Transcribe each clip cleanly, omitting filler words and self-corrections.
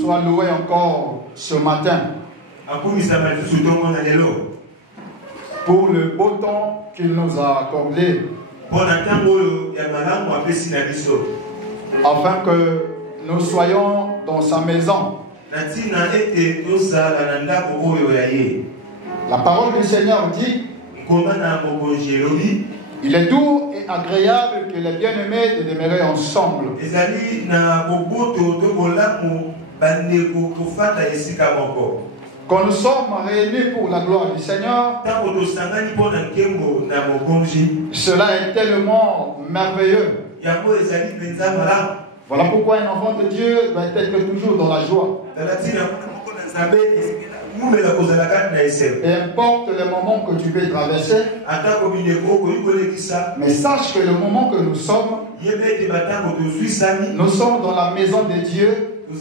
soit loué encore ce matin pour le beau temps qu'il nous a accordé, afin que nous soyons dans sa maison. La parole du Seigneur dit: il est doux et agréable que les bien-aimés de demeurer ensemble. Quand nous sommes réunis pour la gloire du Seigneur, cela est tellement merveilleux. Voilà pourquoi un enfant de Dieu doit être toujours dans la joie. Et importe le moment que tu peux traverser, mais sache que le moment que nous sommes dans la maison de Dieu, où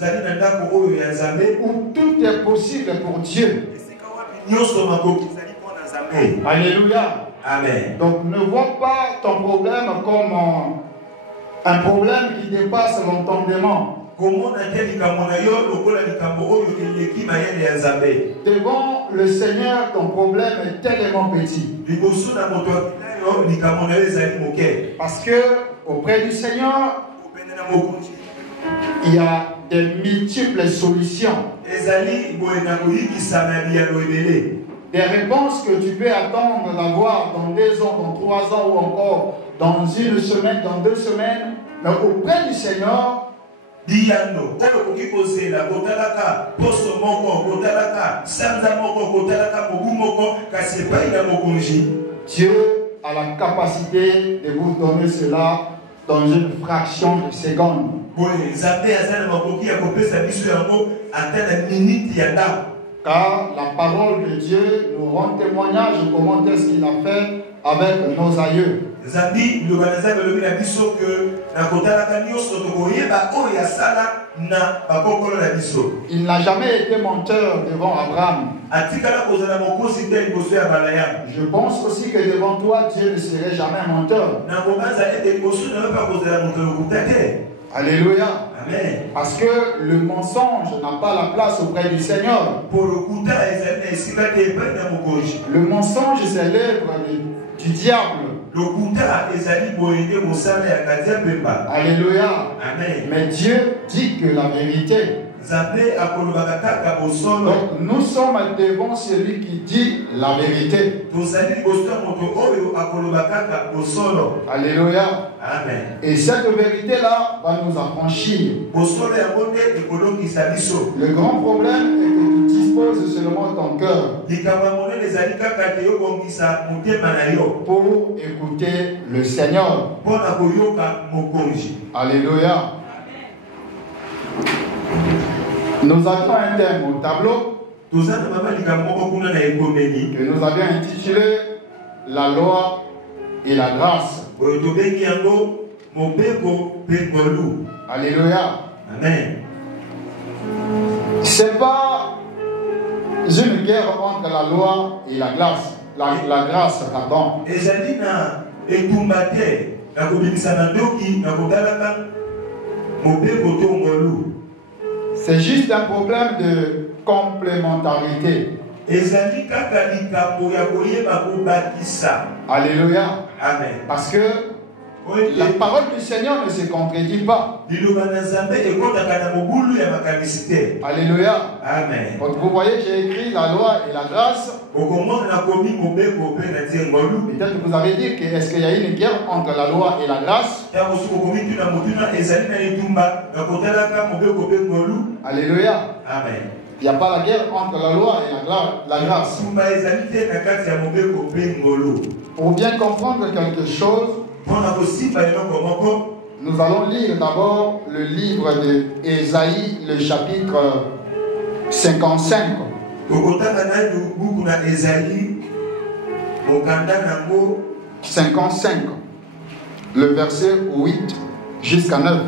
tout est possible pour Dieu. Alléluia. Amen. Donc ne vois pas ton problème comme un problème qui dépasse l'entendement. Devant le Seigneur, ton problème est tellement petit. Parce que auprès du Seigneur, il y a de multiples solutions. Des réponses que tu peux attendre d'avoir dans 2 ans, dans 3 ans ou encore dans 1 semaine, dans 2 semaines. Mais auprès du Seigneur, Dieu a la capacité de vous donner cela dans une fraction de seconde. Car la parole de Dieu nous rend témoignage de comment est-ce qu'il a fait avec nos aïeux. Il n'a jamais été menteur devant Abraham. Je pense aussi que devant toi, Dieu ne serait jamais menteur. Alléluia. Amen. Parce que le mensonge n'a pas la place auprès du Seigneur. Le mensonge, c'est l'œuvre du diable. Alléluia. Amen. Mais Dieu dit que la vérité. Donc nous sommes devant celui qui dit la vérité. Alléluia. Amen. Et cette vérité-là va nous affranchir. Le grand problème est que tu disposes seulement ton cœur pour écouter le Seigneur. Alléluia. Nous avions un thème au tableau que nous avions intitulé La loi et la grâce. Alléluia. Amen. C'est pas une guerre entre la loi et la grâce. La grâce, pardon. C'est juste un problème de complémentarité. Alléluia. Amen. Parce que la parole du Seigneur ne se contredit pas. Alléluia. Amen. Donc vous voyez, j'ai écrit la loi et la grâce. Peut-être que vous avez dit que est-ce qu'il y a une guerre entre la loi et la grâce? Alléluia. Amen. Il n'y a pas la guerre entre la loi et la grâce. Pour bien comprendre quelque chose, nous allons lire d'abord le livre de Ésaïe, le chapitre 55. 55, le verset 8 jusqu'à 9.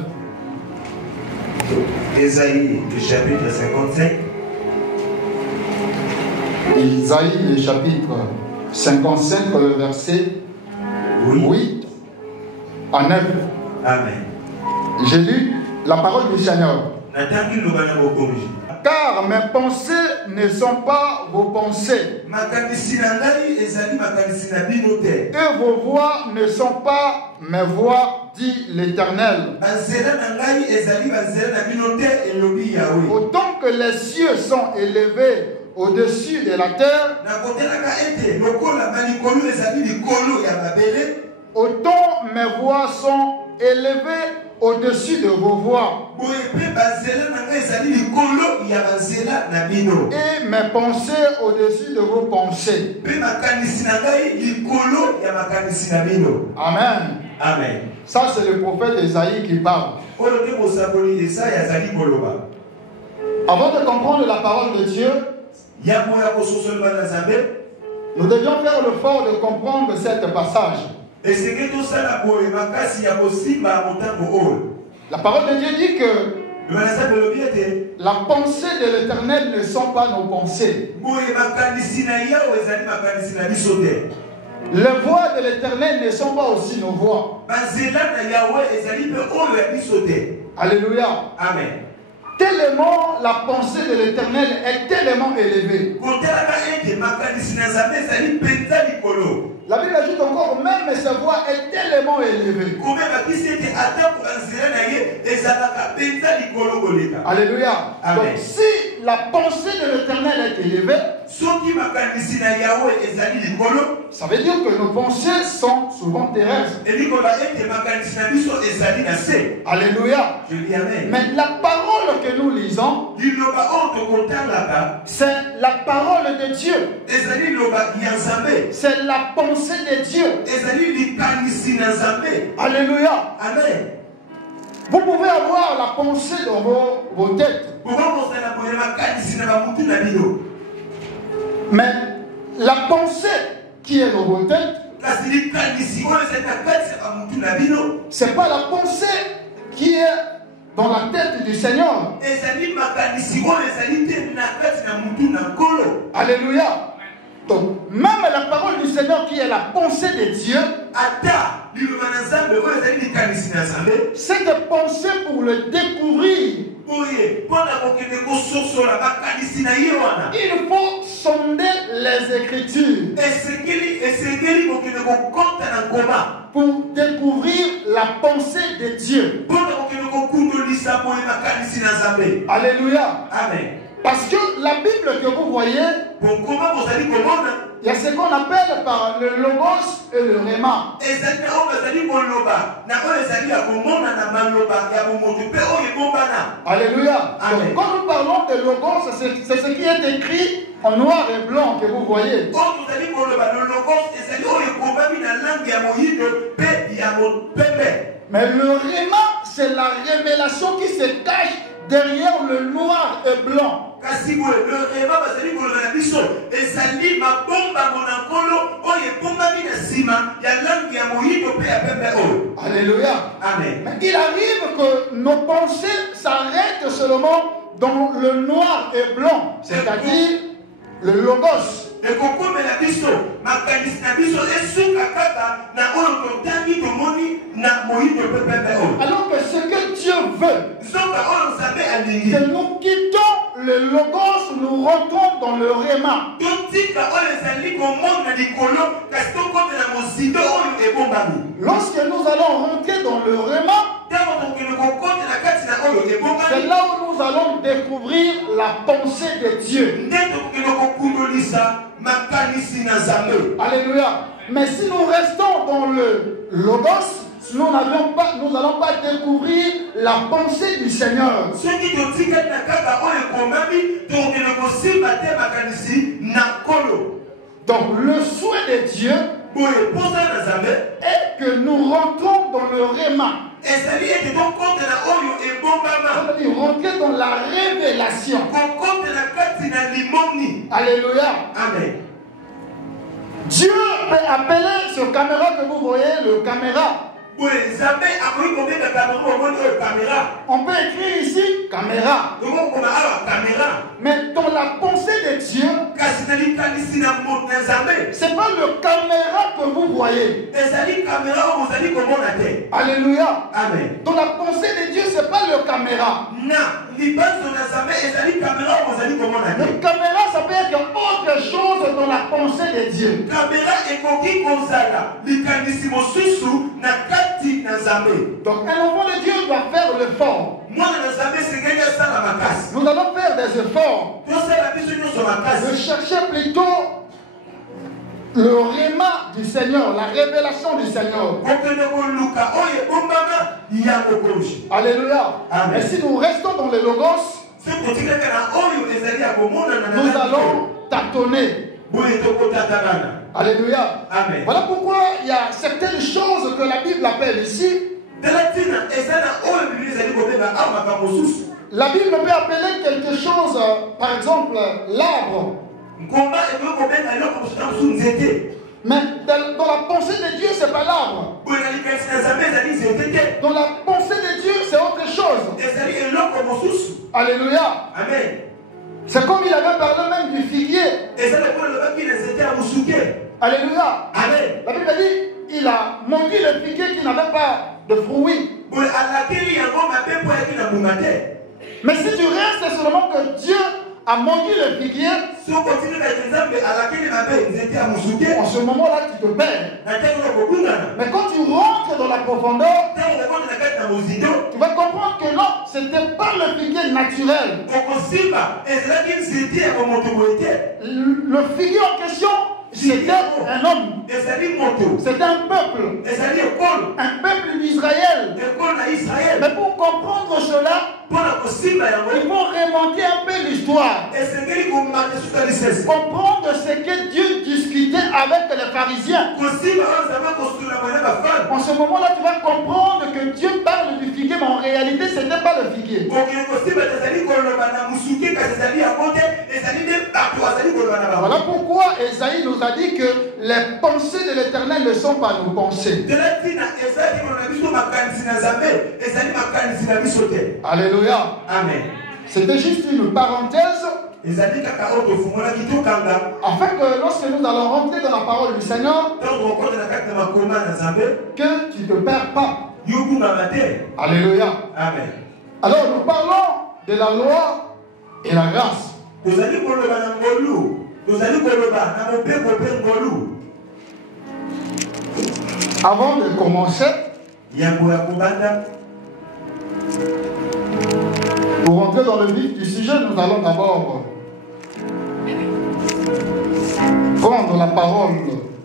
Ésaïe, le chapitre 55. Ésaïe, le chapitre 55, le verset 8 à 9. Amen. J'ai lu la parole du Seigneur. Car mes pensées ne sont pas vos pensées. Et vos voix ne sont pas mes voix, dit l'Éternel. Autant que les cieux sont élevés au-dessus de la terre, autant mes voix sont élevées au-dessus de vos voix. Et mes pensées au-dessus de vos pensées. Amen. Amen. Ça, c'est le prophète Isaïe qui parle. Avant de comprendre la parole de Dieu, nous devions faire l'effort de comprendre cet passage. La parole de Dieu dit que la pensée de l'Éternel ne sont pas nos pensées. Les voix de l'Éternel ne sont pas aussi nos voix. Alléluia. Amen. Tellement la pensée de l'Éternel est tellement élevée. La Bible ajoute encore, même sa voix est tellement élevée. Alléluia. Amen. Donc si la pensée de l'Éternel est élevée, ça veut dire que nos pensées sont souvent terrestres. Alléluia. Je dis amen. Mais la parole que nous lisons, c'est la parole de Dieu. C'est la pensée de Dieu. Alléluia. Amen. Vous pouvez avoir la pensée dans vos têtes. Mais la pensée qui est dans vos têtes, ce n'est pas la pensée qui est dans la tête du Seigneur. Alléluia. Donc, même la parole du Seigneur qui est la pensée de Dieu, cette pensée pour le découvrir, il faut sonder les Écritures pour découvrir la pensée de Dieu. Alléluia. Amen. Parce que la Bible que vous voyez, il y a ce qu'on appelle par le logos et le réma. Alléluia. Donc, quand nous parlons de logos, c'est ce qui est écrit en noir et blanc que vous voyez. Mais le réma, c'est la révélation qui se cache derrière le noir et blanc. Alléluia. Amen. Mais il arrive que nos pensées s'arrêtent seulement dans le noir et blanc, c'est-à-dire le logos. Alors que ce que Dieu veut, que nous quittons le logos, nous rentrons dans le réma. Lorsque nous allons rentrer dans le réma, c'est là où nous allons découvrir la pensée de Dieu. Alléluia. Mais si nous restons dans le logos, nous n'allons pas découvrir la pensée du Seigneur. Donc le souhait de Dieu est que nous rentrons dans le réma. C'est-à-dire rentrer dans la révélation. Alléluia. Amen. Dieu peut appeler ce caméra que vous voyez, le caméra. On peut écrire ici caméra. Mais dans la pensée de Dieu, C'est pas le caméra que vous voyez. Alléluia. Amen. Dans la pensée de Dieu, c'est pas le caméra. Le caméra, ça peut être autre chose dans la pensée de Dieu. Donc un enfant de Dieu doit faire l'effort. Nous allons faire des efforts de chercher plutôt le réma du Seigneur, la révélation du Seigneur. Alléluia. Amen. Et si nous restons dans les logos, nous allons tâtonner. Alléluia. Amen. Voilà pourquoi il y a certaines choses que la Bible appelle ici. La Bible peut appeler quelque chose, par exemple, l'arbre. Mais dans la pensée de Dieu, ce n'est pas l'arbre. Dans la pensée de Dieu, c'est autre chose. Alléluia. Amen. C'est comme il avait parlé même du figuier. Alléluia. Amen. La Bible dit, il a maudit le figuier qui n'avait pas de fruits. Mais si tu restes seulement que Dieu a maudit le figuier, en ce moment-là, tu te perds. Mais quand tu rentres dans la profondeur, tu vas comprendre que non, ce n'était pas le figuier naturel. Le figuier en question, c'était un homme. C'était un peuple. Un peuple d'Israël. Mais pour comprendre cela, il faut remonter un peu l'histoire. Comprendre ce que Dieu discutait avec les pharisiens. En ce moment-là, tu vas comprendre que Dieu parle du figuier, mais en réalité, ce n'était pas le figuier. Voilà pourquoi Esaïe nous a dit que les pensées de l'Éternel ne sont pas nos pensées. Alléluia. Amen. C'était juste une parenthèse afin que lorsque nous allons rentrer dans la parole du Seigneur, que tu ne te perds pas. Alléluia. Amen. Alors nous parlons de la loi et la grâce. Avant de commencer, pour rentrer dans le vif du sujet, nous allons d'abord prendre la parole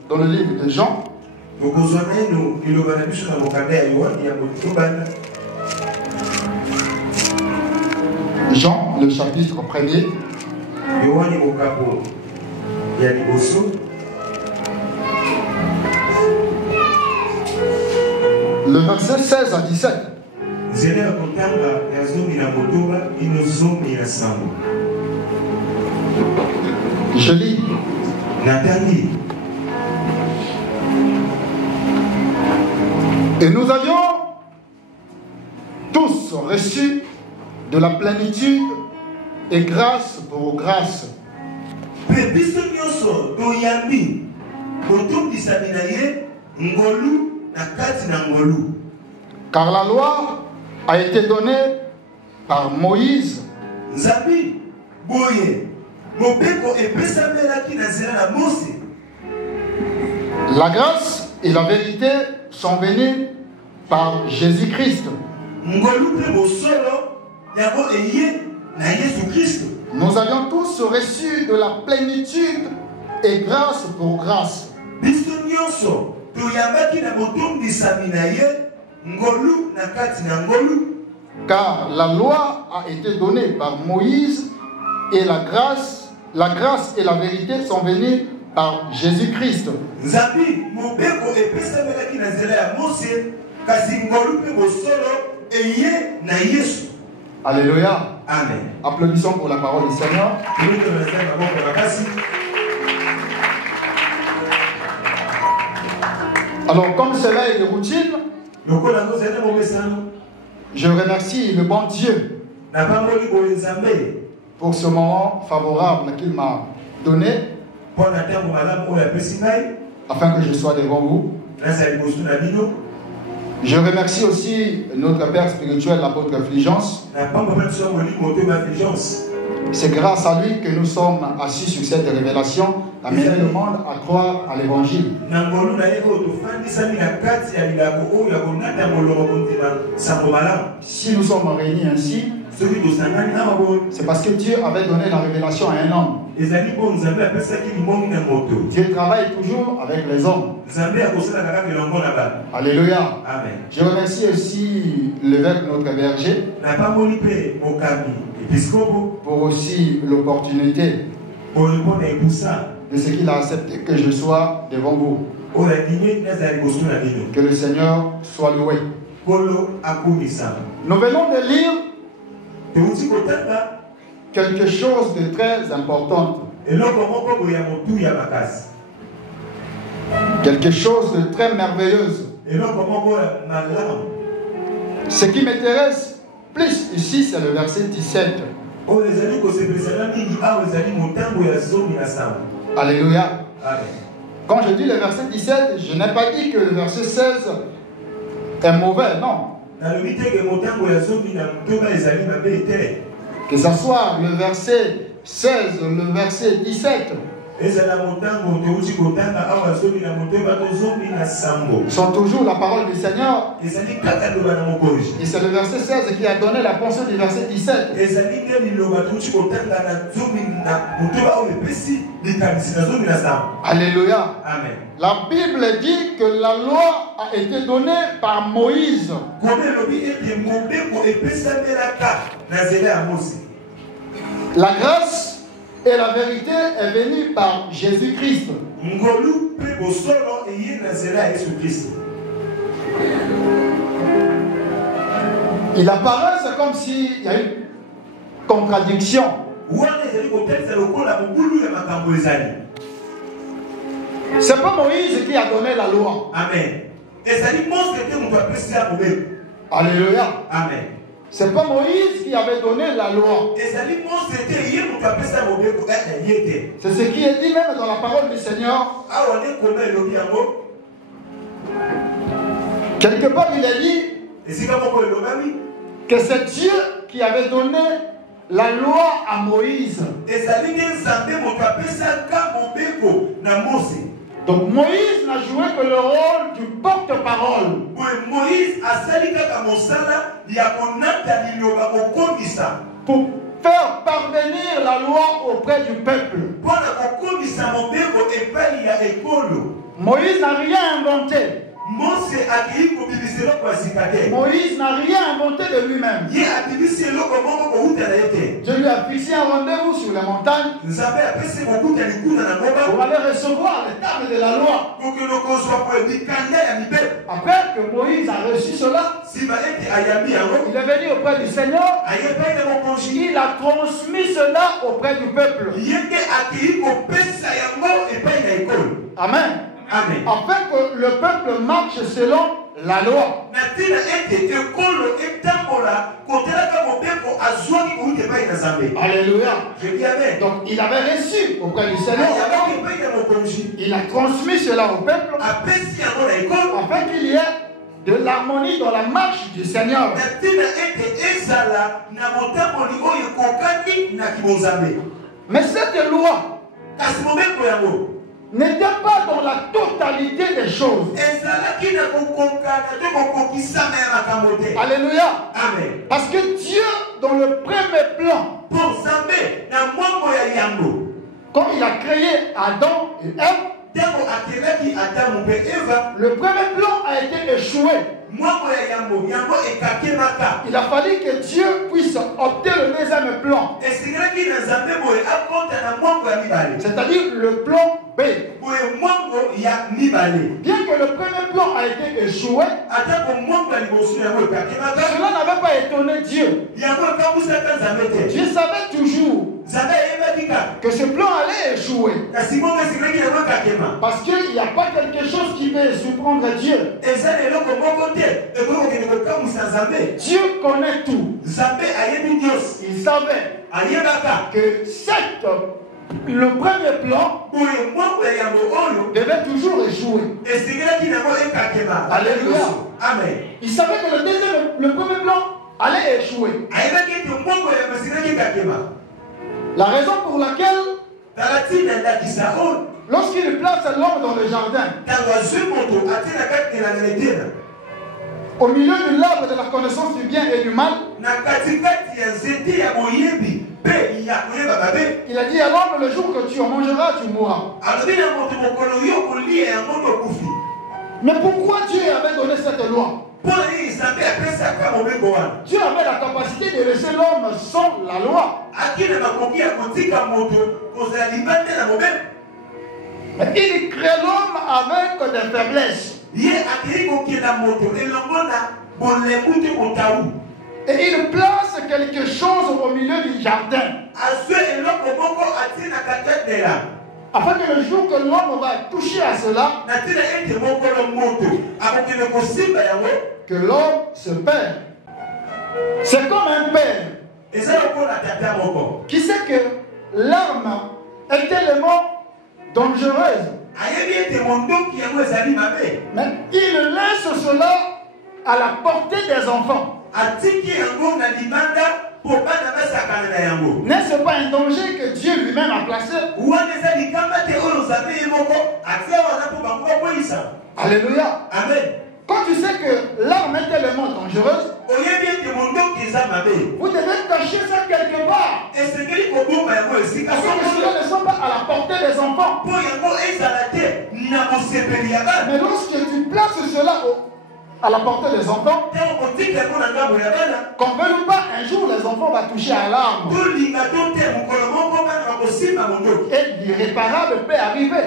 dans le livre de Jean. Jean, le chapitre 1er. Le verset 16 à 17. Je lis. Et nous avions tous reçu de la plénitude et grâce pour grâce. Car la loi a été donnée par Moïse. La grâce et la vérité sont venues par Jésus-Christ. Nous avions tous reçu de la plénitude et grâce pour grâce. Car la loi a été donnée par Moïse et la grâce et la vérité sont venues par Jésus-Christ. Alléluia. Amen. Applaudissons pour la parole du Seigneur. Alors, comme cela est de routine, je remercie le bon Dieu pour ce moment favorable qu'il m'a donné afin que je sois devant vous. Je remercie aussi notre Père spirituel, l'apôtre Fulgence. C'est grâce à lui que nous sommes assis sur cette révélation, amener le monde à croire à l'évangile. Si nous sommes réunis ainsi, c'est parce que Dieu avait donné la révélation à un homme. Dieu travaille toujours avec les hommes. Alléluia. Amen. Je remercie aussi l'évêque, notre berger, pour aussi l'opportunité de ce qu'il a accepté que je sois devant vous. Que le Seigneur soit loué. Nous venons de lire quelque chose de très important. Quelque chose de très merveilleux. Ce qui m'intéresse plus ici, c'est le verset 17. Alléluia. Quand je dis le verset 17, je n'ai pas dit que le verset 16 est mauvais, non. Que ce soit le verset 16, le verset 17, sont toujours la parole du Seigneur. Et c'est le verset 16 qui a donné la pensée du verset 17. Alléluia. Amen. La Bible dit que la loi a été donnée par Moïse. La grâce et la vérité est venue par Jésus-Christ. Il apparaît, c'est comme s'il y a une contradiction. C'est pas Moïse qui a donné la loi. Amen. Alléluia. Amen. C'est pas Moïse qui avait donné la loi. C'est ce qui est dit même dans la parole du Seigneur. Quelque part, il est dit que c'est Dieu qui avait donné la loi à Moïse. Donc Moïse n'a joué que le rôle du porte-parole. Pour faire parvenir la loi auprès du peuple. Moïse n'a rien inventé. Moïse n'a rien inventé de lui-même. Dieu lui a fixé un rendez-vous sur la montagne pour aller recevoir les tables de la loi. Après que Moïse a reçu cela, il est venu auprès du Seigneur. Il a transmis cela auprès du peuple. Amen. Amen. Afin que le peuple marche selon la loi. Alléluia. Donc il avait reçu auprès du Seigneur. Il a transmis cela au peuple afin qu'il y ait de l'harmonie dans la marche du Seigneur. Mais cette loi n'était pas dans la totalité des choses. Alléluia. Amen. Parce que Dieu, dans le premier plan, quand il a créé Adam et Ève, le premier plan a été échoué. Il a fallu que Dieu puisse opter le deuxième plan. C'est-à-dire le plan B. Bien que le premier plan a été échoué, cela n'avait pas étonné Dieu. Dieu savait toujours que ce plan allait échouer. Parce qu'il n'y a pas quelque chose qui peut surprendre Dieu. Dieu connaît tout. Il savait que cette le premier plan devait toujours échouer. Alléluia. Amen. Il savait que le premier plan allait échouer. La raison pour laquelle, lorsqu'il place l'homme dans le jardin, au milieu de l'arbre de la connaissance du bien et du mal, il a dit à l'homme, le jour que tu en mangeras, tu mourras. Mais pourquoi Dieu avait donné cette loi? Dieu avait la capacité de laisser l'homme sans la loi. Mais il crée l'homme avec des faiblesses. Et il place quelque chose au milieu du jardin. Afin que le jour que l'homme va toucher à cela, que l'homme se perd. C'est comme un père qui sait que l'arme est tellement dangereuse. Mais il laisse cela à la portée des enfants. N'est-ce pas un danger que Dieu lui-même a placé? Alléluia. Amen. Quand tu sais que l'arme est tellement dangereuse, vous devez cacher ça quelque part. Parce que cela ne sont pas à la portée des enfants. Mais lorsque tu places cela à la portée des enfants, qu'on veut ou pas, un jour les enfants vont toucher à l'arme. Et l'irréparable peut arriver.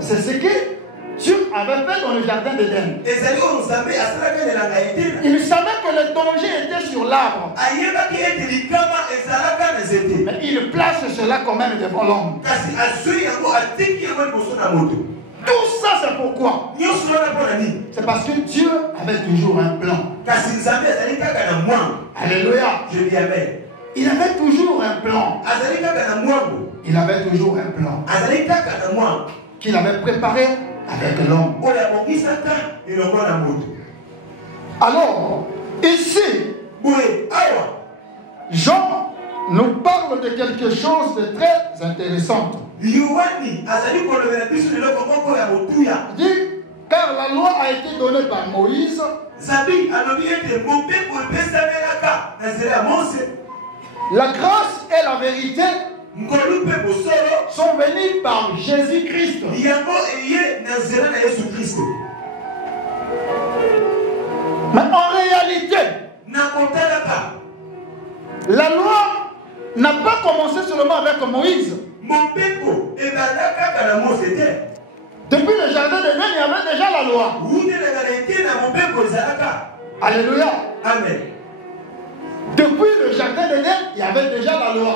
C'est ce que Dieu avait fait dans le jardin d'Éden. Il savait que le danger était sur l'arbre. Mais il place cela quand même devant l'homme. Tout ça, c'est pourquoi? C'est parce que Dieu avait toujours un plan. Alléluia. Je dis amen. Il avait toujours un plan. Il avait toujours un plan qu'il avait préparé avec l'homme. Alors, ici, Jean nous parle de quelque chose de très intéressant. Il dit, car la loi a été donnée par Moïse. La grâce et la vérité sont venus par Jésus-Christ. Mais en réalité, la loi n'a pas commencé seulement avec Moïse. Depuis le jardin d'Éden, il y avait déjà la loi. Alléluia. Amen. Depuis le jardin d'Éden, il y avait déjà la loi.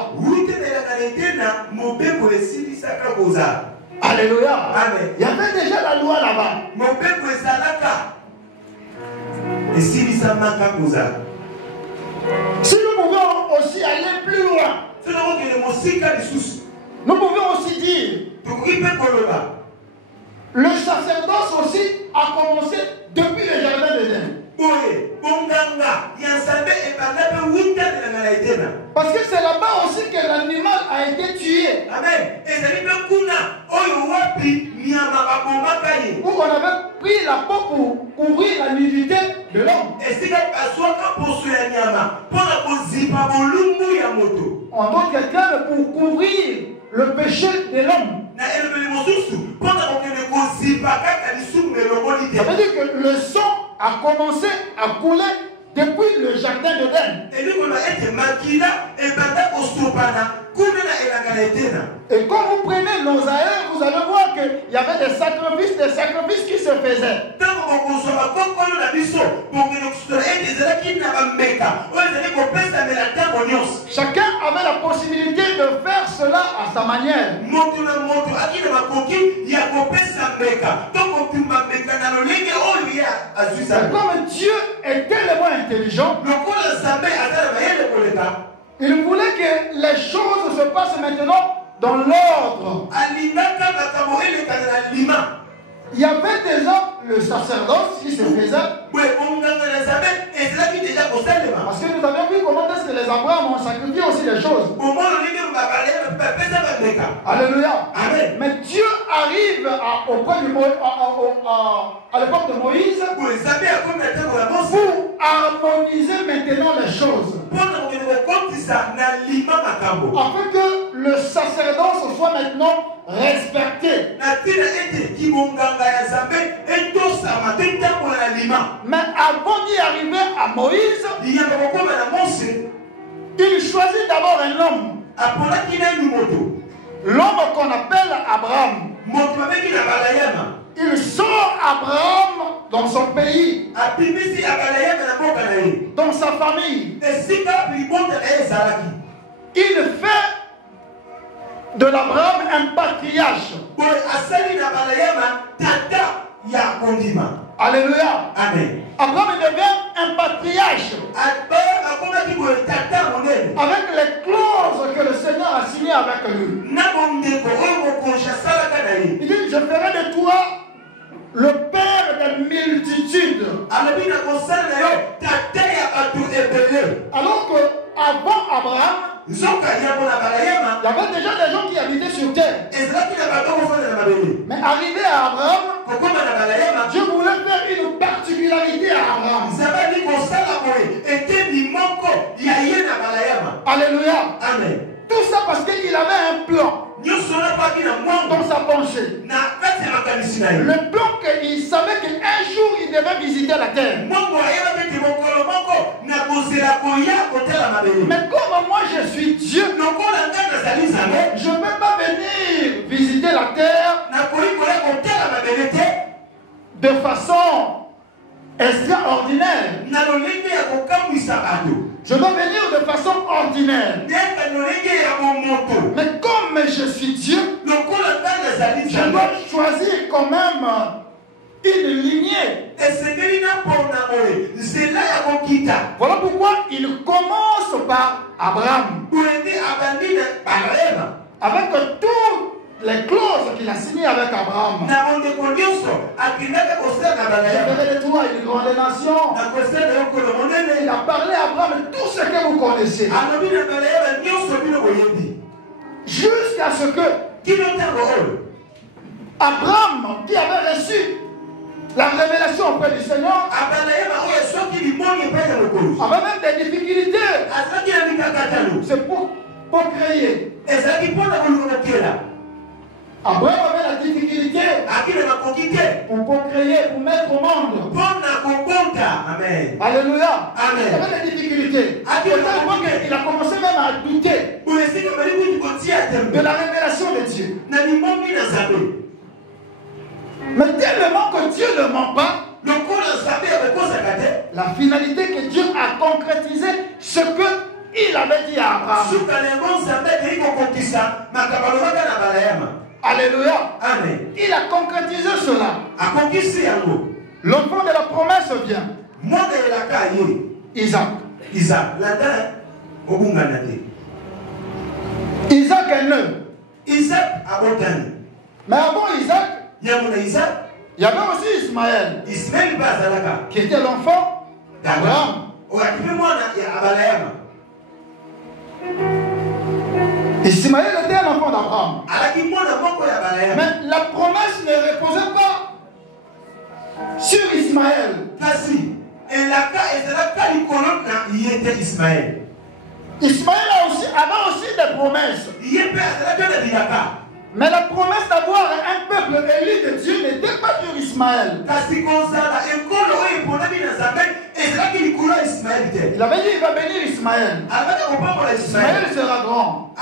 Alléluia. Amen. Il y avait déjà la loi là-bas. Si nous pouvons aussi aller plus loin, nous pouvons aussi dire, le sacerdoce aussi a commencé depuis le jardin d'Éden. Parce que c'est là-bas aussi que l'animal a été tué. Amen. Où on avait pris la peau pour couvrir la nudité de l'homme. En d'autres termes, pour couvrir le péché de l'homme. Ça veut dire que le sang a commencé à couler depuis le jardin d'Éden. Et quand vous prenez l'Osaïe, vous allez voir qu'il y avait des sacrifices qui se faisaient. Chacun avait la possibilité de faire cela à sa manière. Comme Dieu est tellement intelligent, il voulait que les choses maintenant dans l'ordre. Il y avait déjà le sacerdoce qui se faisait. Parce que nous avons vu comment est-ce que les Abraham ont sacrifié aussi les choses. Alléluia. Amen. Mais Dieu arrive à l'époque de Moïse pour harmoniser maintenant les choses. Afin que le sacerdoce soit maintenant respecté. Mais avant d'y arriver à Moïse, il choisit d'abord un homme. L'homme qu'on appelle Abraham. Il sort Abraham dans son pays, dans sa famille. Il fait de l'Abraham un patriarche. Alléluia. Amen. Abraham devient un patriarche avec les clauses que le Seigneur a signées avec lui. Il dit, je ferai de toi le père des multitudes. Alors qu'avant Abraham, il y avait déjà des gens qui habitaient sur terre. Mais arrivé à Abraham, Dieu voulait faire une particularité à Abraham. Alléluia. Amen. Tout ça parce qu'il avait un plan dans sa pensée. Le plan qu'il savait qu'un jour il devait visiter la terre. Mais comme moi je suis Dieu, je ne peux pas venir visiter la terre de façon extraordinaire. Je dois venir de façon ordinaire. Mais comme je suis Dieu, je dois choisir quand même une lignée. Voilà pourquoi il commence par Abraham. Avec toutes les clauses qu'il a signées avec Abraham. Je ferai de toi une grande nation. Il a parlé à Abraham tout ce que vous connaissez. Jusqu'à ce que Abraham, qui avait reçu la révélation auprès du Seigneur, avait même des difficultés. C'est pour créer. Abraham avait la difficulté pour créer, pour mettre au monde. Amen. Alléluia. Amen. Il avait des difficultés. Il a commencé même à douter de la révélation de Dieu. Mais tellement que Dieu ne ment pas, la finalité que Dieu a concrétisé ce qu'il avait dit à Abraham. Alléluia. Amen. Il a concrétisé cela. L'enfant de la promesse vient. Isaac. Isaac est né. Mais avant Isaac, il y avait aussi Ismaël, qui était l'enfant d'Abraham. Ismaël était un enfant d'Abraham. Mais la promesse ne reposait pas sur Ismaël. Ismaël avait aussi des promesses. Mais la promesse d'avoir un peuple élu de Dieu n'était pas sur Ismaël. Il avait dit il va bénir Ismaël. Ismaël sera grand.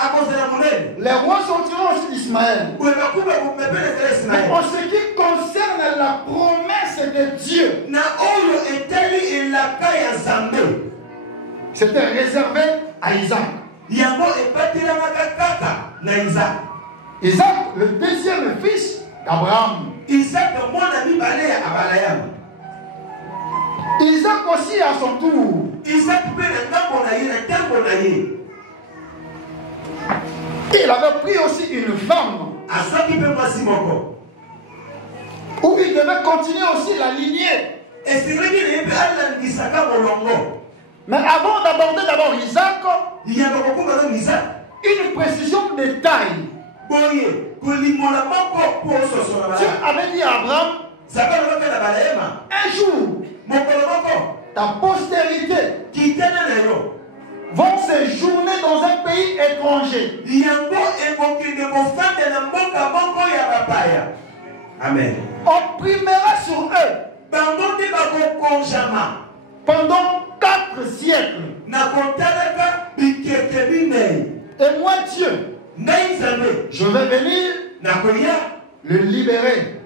Les rois sortiront aussi d'Ismaël. Mais en ce qui concerne la promesse de Dieu, c'était réservé à Isaac. Isaac, le deuxième fils d'Abraham. Isaac aussi à son tour. Il avait pris aussi une femme où il devait continuer aussi la lignée. Mais avant d'aborder d'abord Isaac, une précision de taille. Dieu avait dit à Abraham, un jour, ta postérité vont séjourner dans un pays étranger. Amen. On primera sur eux pendant 4 siècles. Et moi, Dieu, je vais venir le libérer.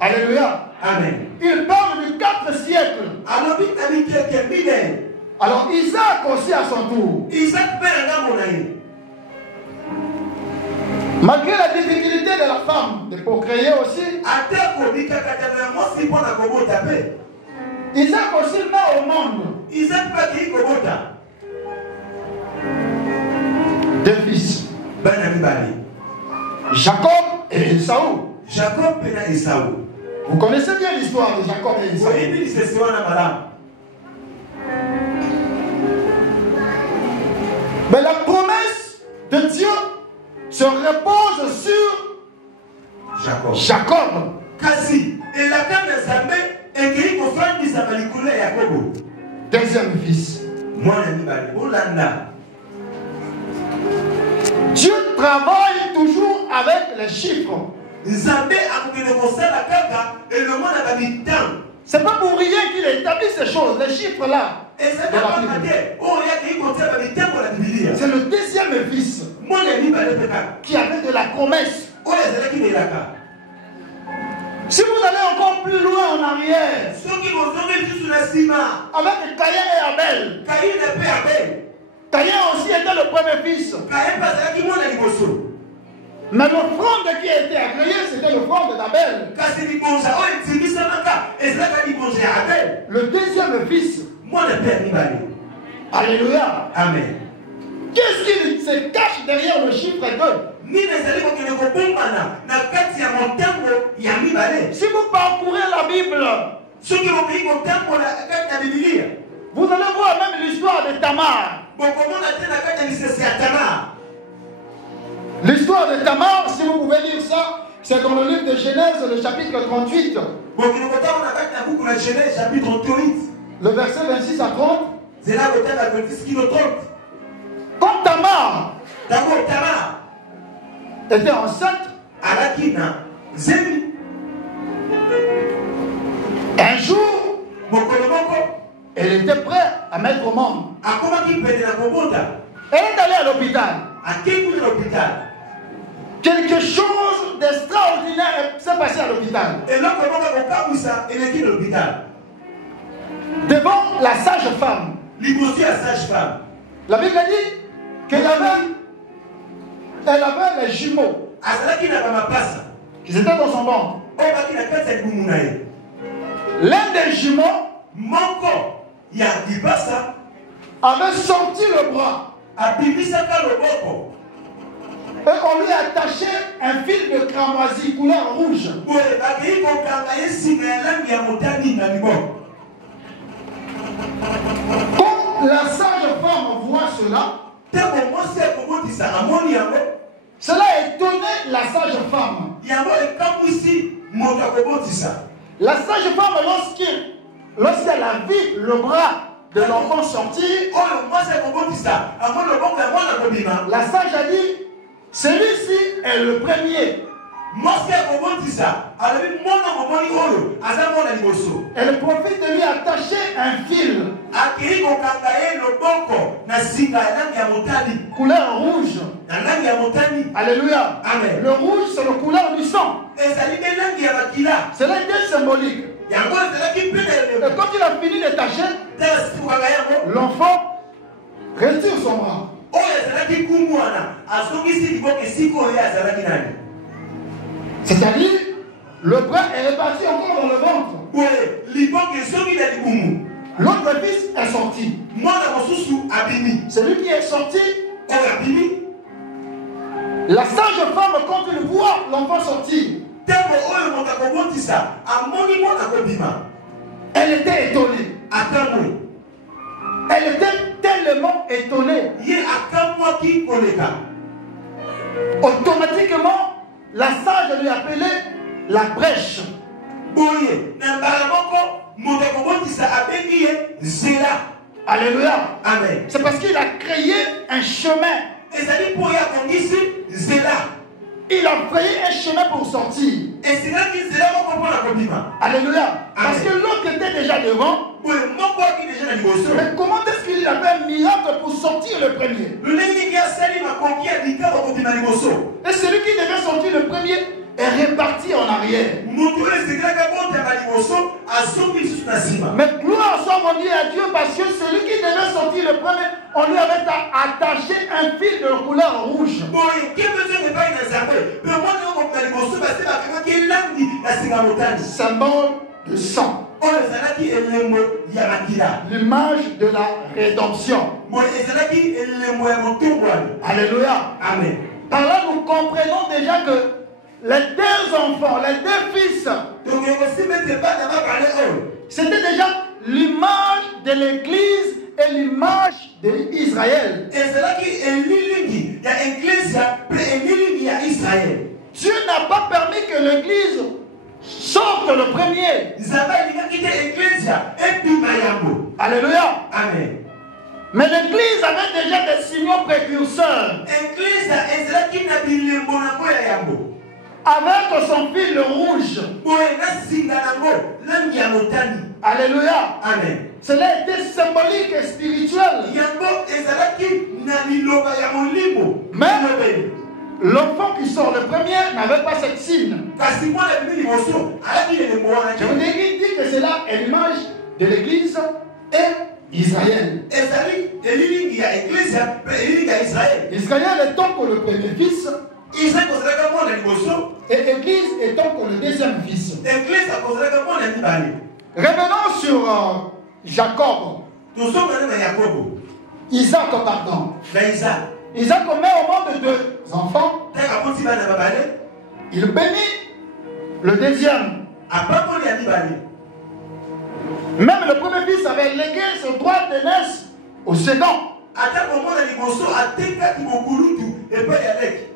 Alléluia. Amen. Il parle de 4 siècles. Alors Isaac aussi à son tour. Malgré la difficulté de la femme de procréer aussi, Isaac aussi met au monde deux fils, Jacob et Esaü. Vous connaissez bien l'histoire de Jacob et Esaü. Mais la promesse de Dieu se repose sur Jacob. Deuxième fils. Dieu travaille toujours avec les chiffres. C'est pas pour rien qu'il établit ces choses, les chiffres là. C'est le deuxième fils qui avait de la promesse. Si vous allez encore plus loin en arrière, avec Caïn et Abel, Caïn aussi était le premier fils. Mais l'offrande qui a été agréée, c'était l'offrande d'Abel. Le deuxième fils. Alléluia. Amen. Qu'est-ce qui se cache derrière le chiffre 2? Si vous parcourez la Bible, vous allez voir même l'histoire de Tamar. L'histoire de Tamar, si vous pouvez lire ça, c'est dans le livre de Genèse, le chapitre 38. Le verset 26 à 30. Comme Tamar était enceinte, un jour, elle était prête à mettre au monde. Elle est allée à l'hôpital. Quelque chose d'extraordinaire s'est passé à l'hôpital. Devant la sage-femme. La Bible dit qu'elle avait les jumeaux qui étaient dans son ventre. L'un des jumeaux avait sorti le bras. Et on lui a attaché un fil de cramoisi couleur rouge. Quand la sage-femme voit cela, cela a étonné la sage-femme. La sage-femme, lorsqu'elle a vu le bras de l'enfant sortir, la sage a dit, celui-ci est le premier. Elle profite de lui attacher un fil couleur rouge. Alléluia. Amen. Le rouge, c'est la couleur du sang. Cela était symbolique. Et quand il a fini de tâcher, l'enfant retire son bras. C'est-à-dire, le bras est réparti encore dans le ventre. L'autre fils est sorti. Celui qui est sorti La sage femme, quand elle voit l'enfant sortir, elle était étonnée. Elle était tellement étonnée. Automatiquement, la sage lui appelait la brèche. Alléluia. Amen. C'est parce qu'il a créé un chemin. Il a créé un chemin pour sortir. Alléluia. Parce que l'autre était déjà devant. Mais comment est-ce qu'il avait un miracle pour sortir le premier? Et celui qui devait sortir le premier est reparti en arrière. Mais gloire soit rendue à Dieu, parce que celui qui devait sortir le premier, on lui avait attaché un fil de couleur rouge. Symbole de sang. L'image de la rédemption. Alléluia. Amen. Par là, nous comprenons déjà que les deux enfants, les deux fils, c'était déjà l'image de l'Église et l'image d'Israël. Dieu n'a pas permis que l'Église sorte le premier. Alléluia. Amen. Mais l'Église avait déjà des signaux précurseurs. Avec son fil rouge. Alléluia. Amen. Cela était symbolique et spirituel. Mais l'enfant qui sort le premier n'avait pas cette signe. Je vous ai dit que cela est l'image de l'Église et Israël. Israël étant pour le premier fils, et l'Église étant pour le deuxième fils. Revenons sur Jacob. Isaac, pardon. Isaac met au monde deux enfants. Il bénit le deuxième. Même le premier fils avait légué ce droit de naissance au second.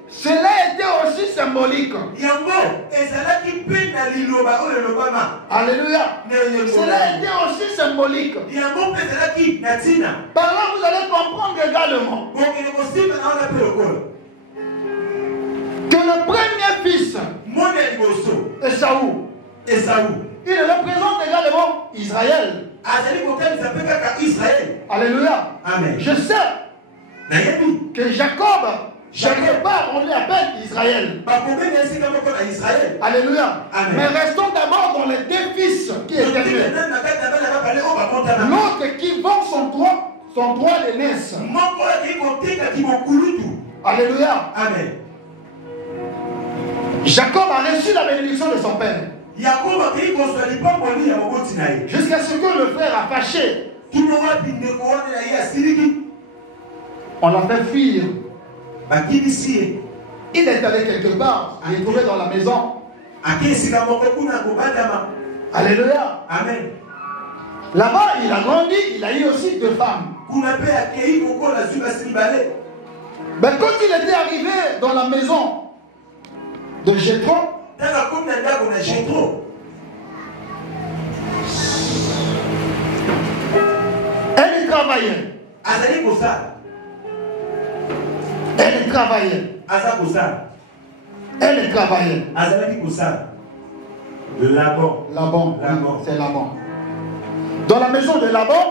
Cela était aussi symbolique. Alléluia. Cela était aussi symbolique. Par là, vous allez comprendre également que le premier fils, Esaü, il représente également Israël. Alléluia. Amen. Je sais que Jacob, quelque part, on l'appelle Israël. Alléluia. Amen. Mais restons d'abord dans les deux fils qui étaient nés. L'autre qui vend son droit de naissance. Alléluia. Amen. Jacob a reçu la bénédiction de son père. Jusqu'à ce que le frère a fâché. On l'a fait fuir. Il est allé quelque part. Il est trouvé dans la maison. Alléluia. Amen. Là-bas, il a grandi. Il a eu aussi deux femmes. Mais quand il était arrivé dans la maison de Jéthro, elle y travaillait. Elle y travaillait. Elle y travaillait. Laban, c'est Laban. Dans la maison de Laban,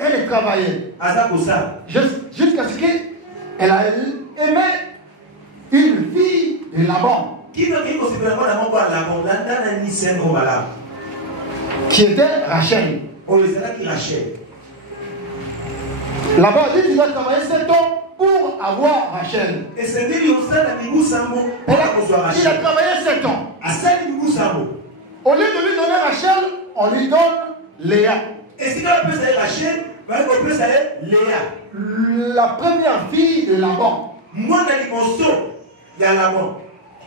elle y travaillait. Jusqu'à ce qu'elle a aimé une fille de Laban. Qui était Rachel. Laban a dit qu'il a travaillé 7 ans pour avoir Rachel. Il a travaillé 7 ans. Au lieu de lui donner Rachel, on lui donne Léa. La première fille de Laban.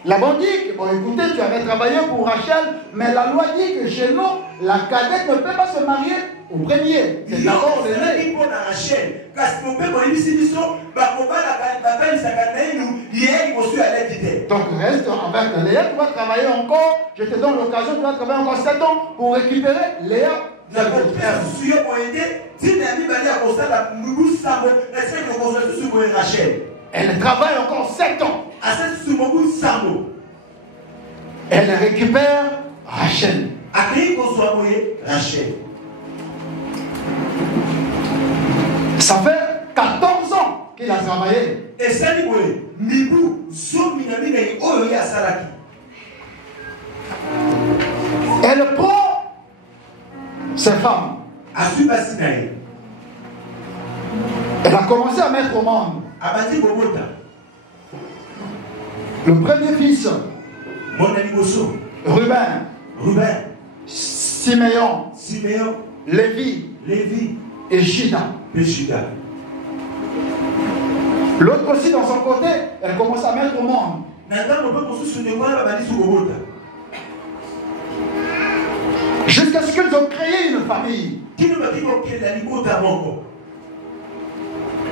Laban dit que, bon écoutez, tu avais travaillé pour Rachel, mais la loi dit que chez nous, la cadette ne peut pas se marier au premier. C'est d'abord l'aîné. Donc reste avec Léa, tu vas travailler encore, je te donne l'occasion, tu vas travailler encore 7 ans pour récupérer Léa. Elle travaille encore 7 ans. Elle récupère Rachel. Ça fait 14 ans qu'il a travaillé. Elle prend ses femmes. Elle a commencé à mettre au monde. Le premier fils, Ruben, Siméon, Lévi et Juda. L'autre aussi, dans son côté, elle commence à mettre au monde. Jusqu'à ce qu'ils ont créé une famille.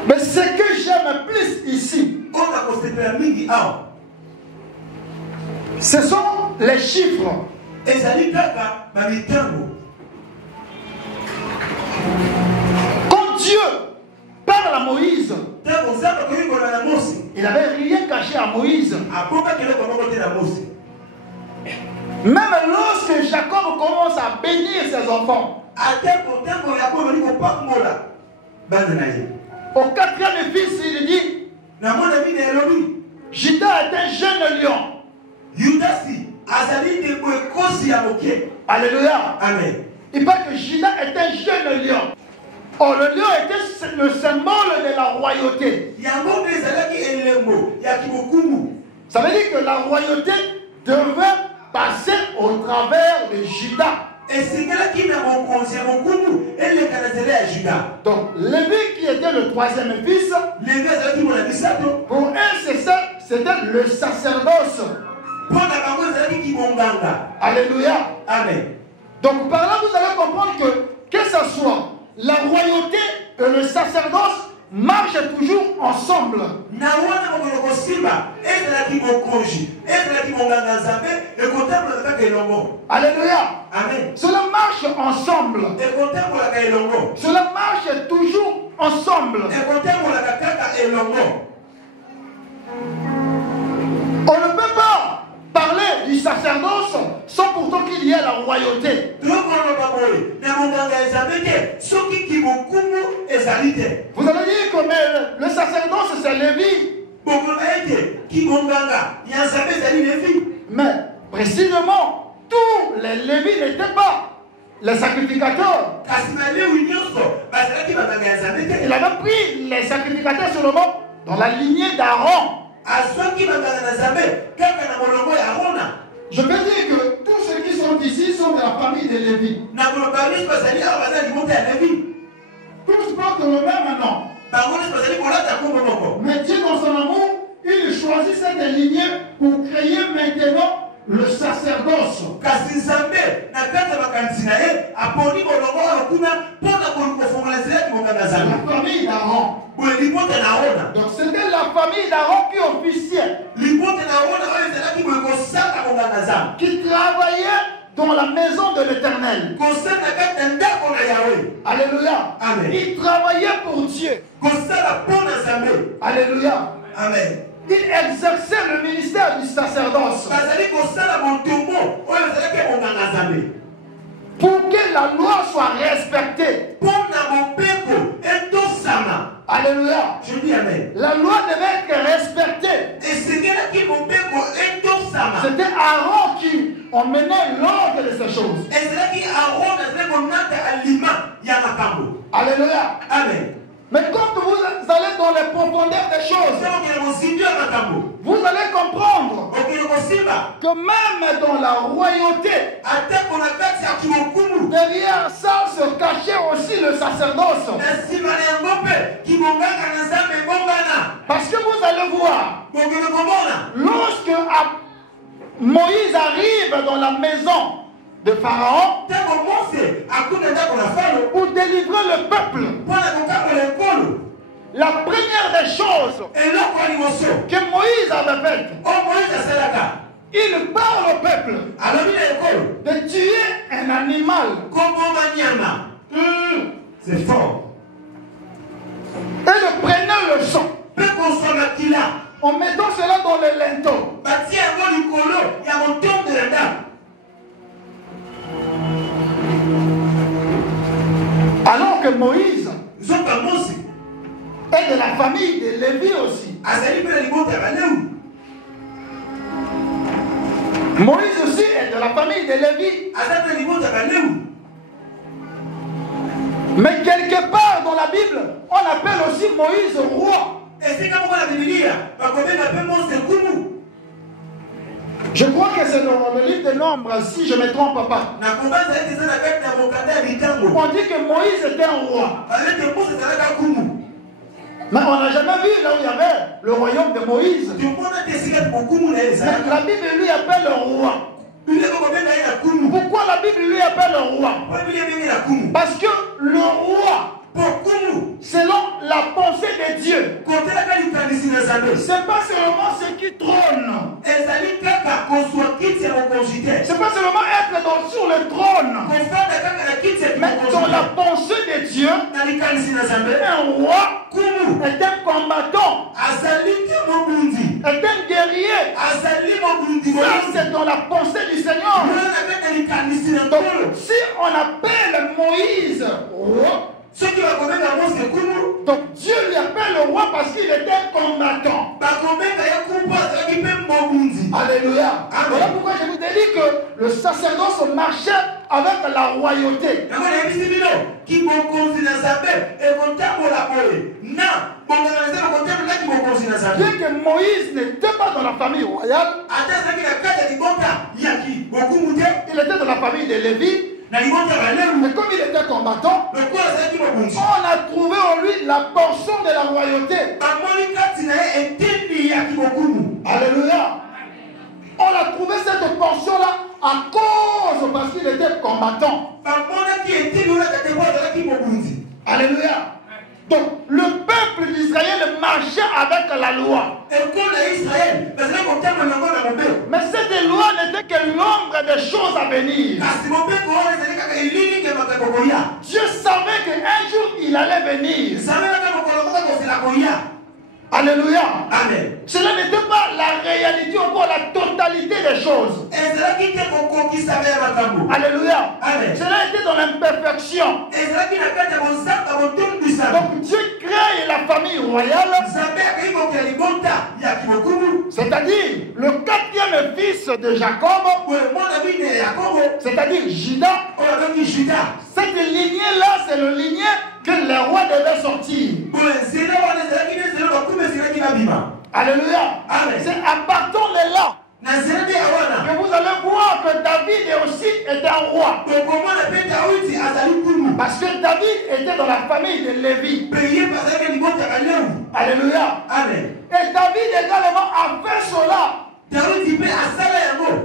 Mais ce que j'aime plus ici, ce sont les chiffres. Quand Dieu parle à Moïse, il n'avait rien caché à Moïse. Même lorsque Jacob commence à bénir ses enfants, au 4e fils, il dit, Juda est un jeune lion. Alléluia. Amen. Il parle que Juda est un jeune lion. Oh, le lion était le symbole de la royauté. Ça veut dire que la royauté devait passer au travers de Juda. Donc, Lévi qui était le 3e fils, pour eux c'était le sacerdoce. Alléluia. Amen. Donc par là vous allez comprendre que ce soit la royauté et le sacerdoce marchent toujours ensemble. Alléluia. Amen. Cela marche ensemble. Cela marche toujours ensemble. On ne peut pas parler du sacerdoce sans pourtant qu'il y ait la royauté. Vous allez dire que le sacerdoce c'est Lévi. Mais précisément, tous les Lévis n'étaient pas les sacrificateurs. Il avait pris les sacrificateurs seulement dans la lignée d'Aaron. Je peux dire que tous ceux qui sont ici sont de la famille de Lévi. Tous portent le même nom. Mais Dieu, dans son amour, il choisit cette lignée pour créer maintenant le sacerdoce. La famille d'Aaron. Donc c'était la famille d'Aaron qui officiait, qui travaillait dans la maison de l'Éternel. Alléluia. Amen. Il travaillait pour Dieu. Alléluia. Amen. Il exerçait le ministère du sacerdoce. Pour que la loi soit respectée. Alléluia. Je dis amen. La loi devait être respectée. C'était Aaron qui emmenait l'ordre de ces choses. Alléluia. Amen. Mais quand vous allez dans les profondeurs des choses, vous allez comprendre que même dans la royauté, derrière ça se cachait aussi le sacerdoce. Parce que vous allez voir Moïse arrive dans la maison de Pharaon pour délivrer le peuple. La première des choses que Moïse avait faites, il parle au peuple de tuer un animal. C'est fort. Et de prendre le sang en mettant cela dans le linteau. Alors que Moïse est de la famille de Lévi aussi. Moïse aussi est de la famille de Lévi. Mais quelque part dans la Bible, on appelle aussi Moïse roi. Je crois que c'est dans le livre des Nombres, si je ne me trompe pas. On dit que Moïse était un roi. Mais on n'a jamais vu là où il y avait le royaume de Moïse. Mais la Bible lui appelle le roi. Pourquoi la Bible lui appelle le roi? Parce que le roi, selon la pensée de Dieu, c'est pas seulement ce qui trône. C'est pas seulement être sur le trône. Mais dans la pensée de Dieu, un roi est un combattant, est un guerrier. Ça, c'est dans la pensée du Seigneur. Donc, si on appelle Moïse roi, donc Dieu lui appelle le roi parce qu'il était un combattant. Alléluia. Voilà pourquoi je vous ai dit que le sacerdoce marchait avec la royauté. Bien que Moïse n'était pas dans la famille royale, il était dans la famille de Lévi. Mais comme il était combattant, on a trouvé en lui la portion de la royauté. Alléluia. On a trouvé cette portion-là à cause parce qu'il était combattant. Alléluia. Donc, le peuple d'Israël marchait avec la loi. Mais cette loi n'était que l'ombre des choses à venir. Dieu savait qu'un jour il allait venir. Alléluia. Amen. Cela n'était pas la réalité, encore la totalité des choses. Alléluia. Amen. Cela était dans l'imperfection. Donc Dieu crée la famille royale. C'est-à-dire le quatrième fils de Jacob. C'est-à-dire Judas. Cette lignée-là, c'est le lignée que les rois devaient sortir. Alléluia. C'est à partir de là que vous allez voir que David aussi était un roi. Parce que David était dans la famille de Lévi. Alléluia. Et David également a fait cela.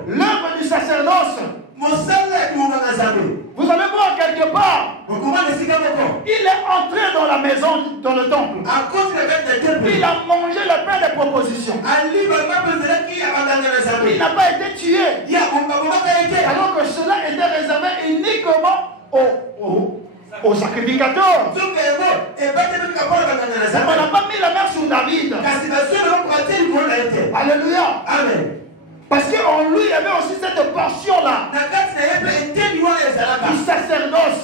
L'œuvre du sacerdoce. Vous allez voir quelque part. Il est entré dans la maison, dans le temple. Il a mangé le pain de proposition. Il n'a pas été tué. Alors que cela était réservé uniquement aux sacrificateurs. On n'a pas mis la main sur David. Alléluia. Amen. Parce qu'en lui, il y avait aussi cette portion-là du sacerdoce.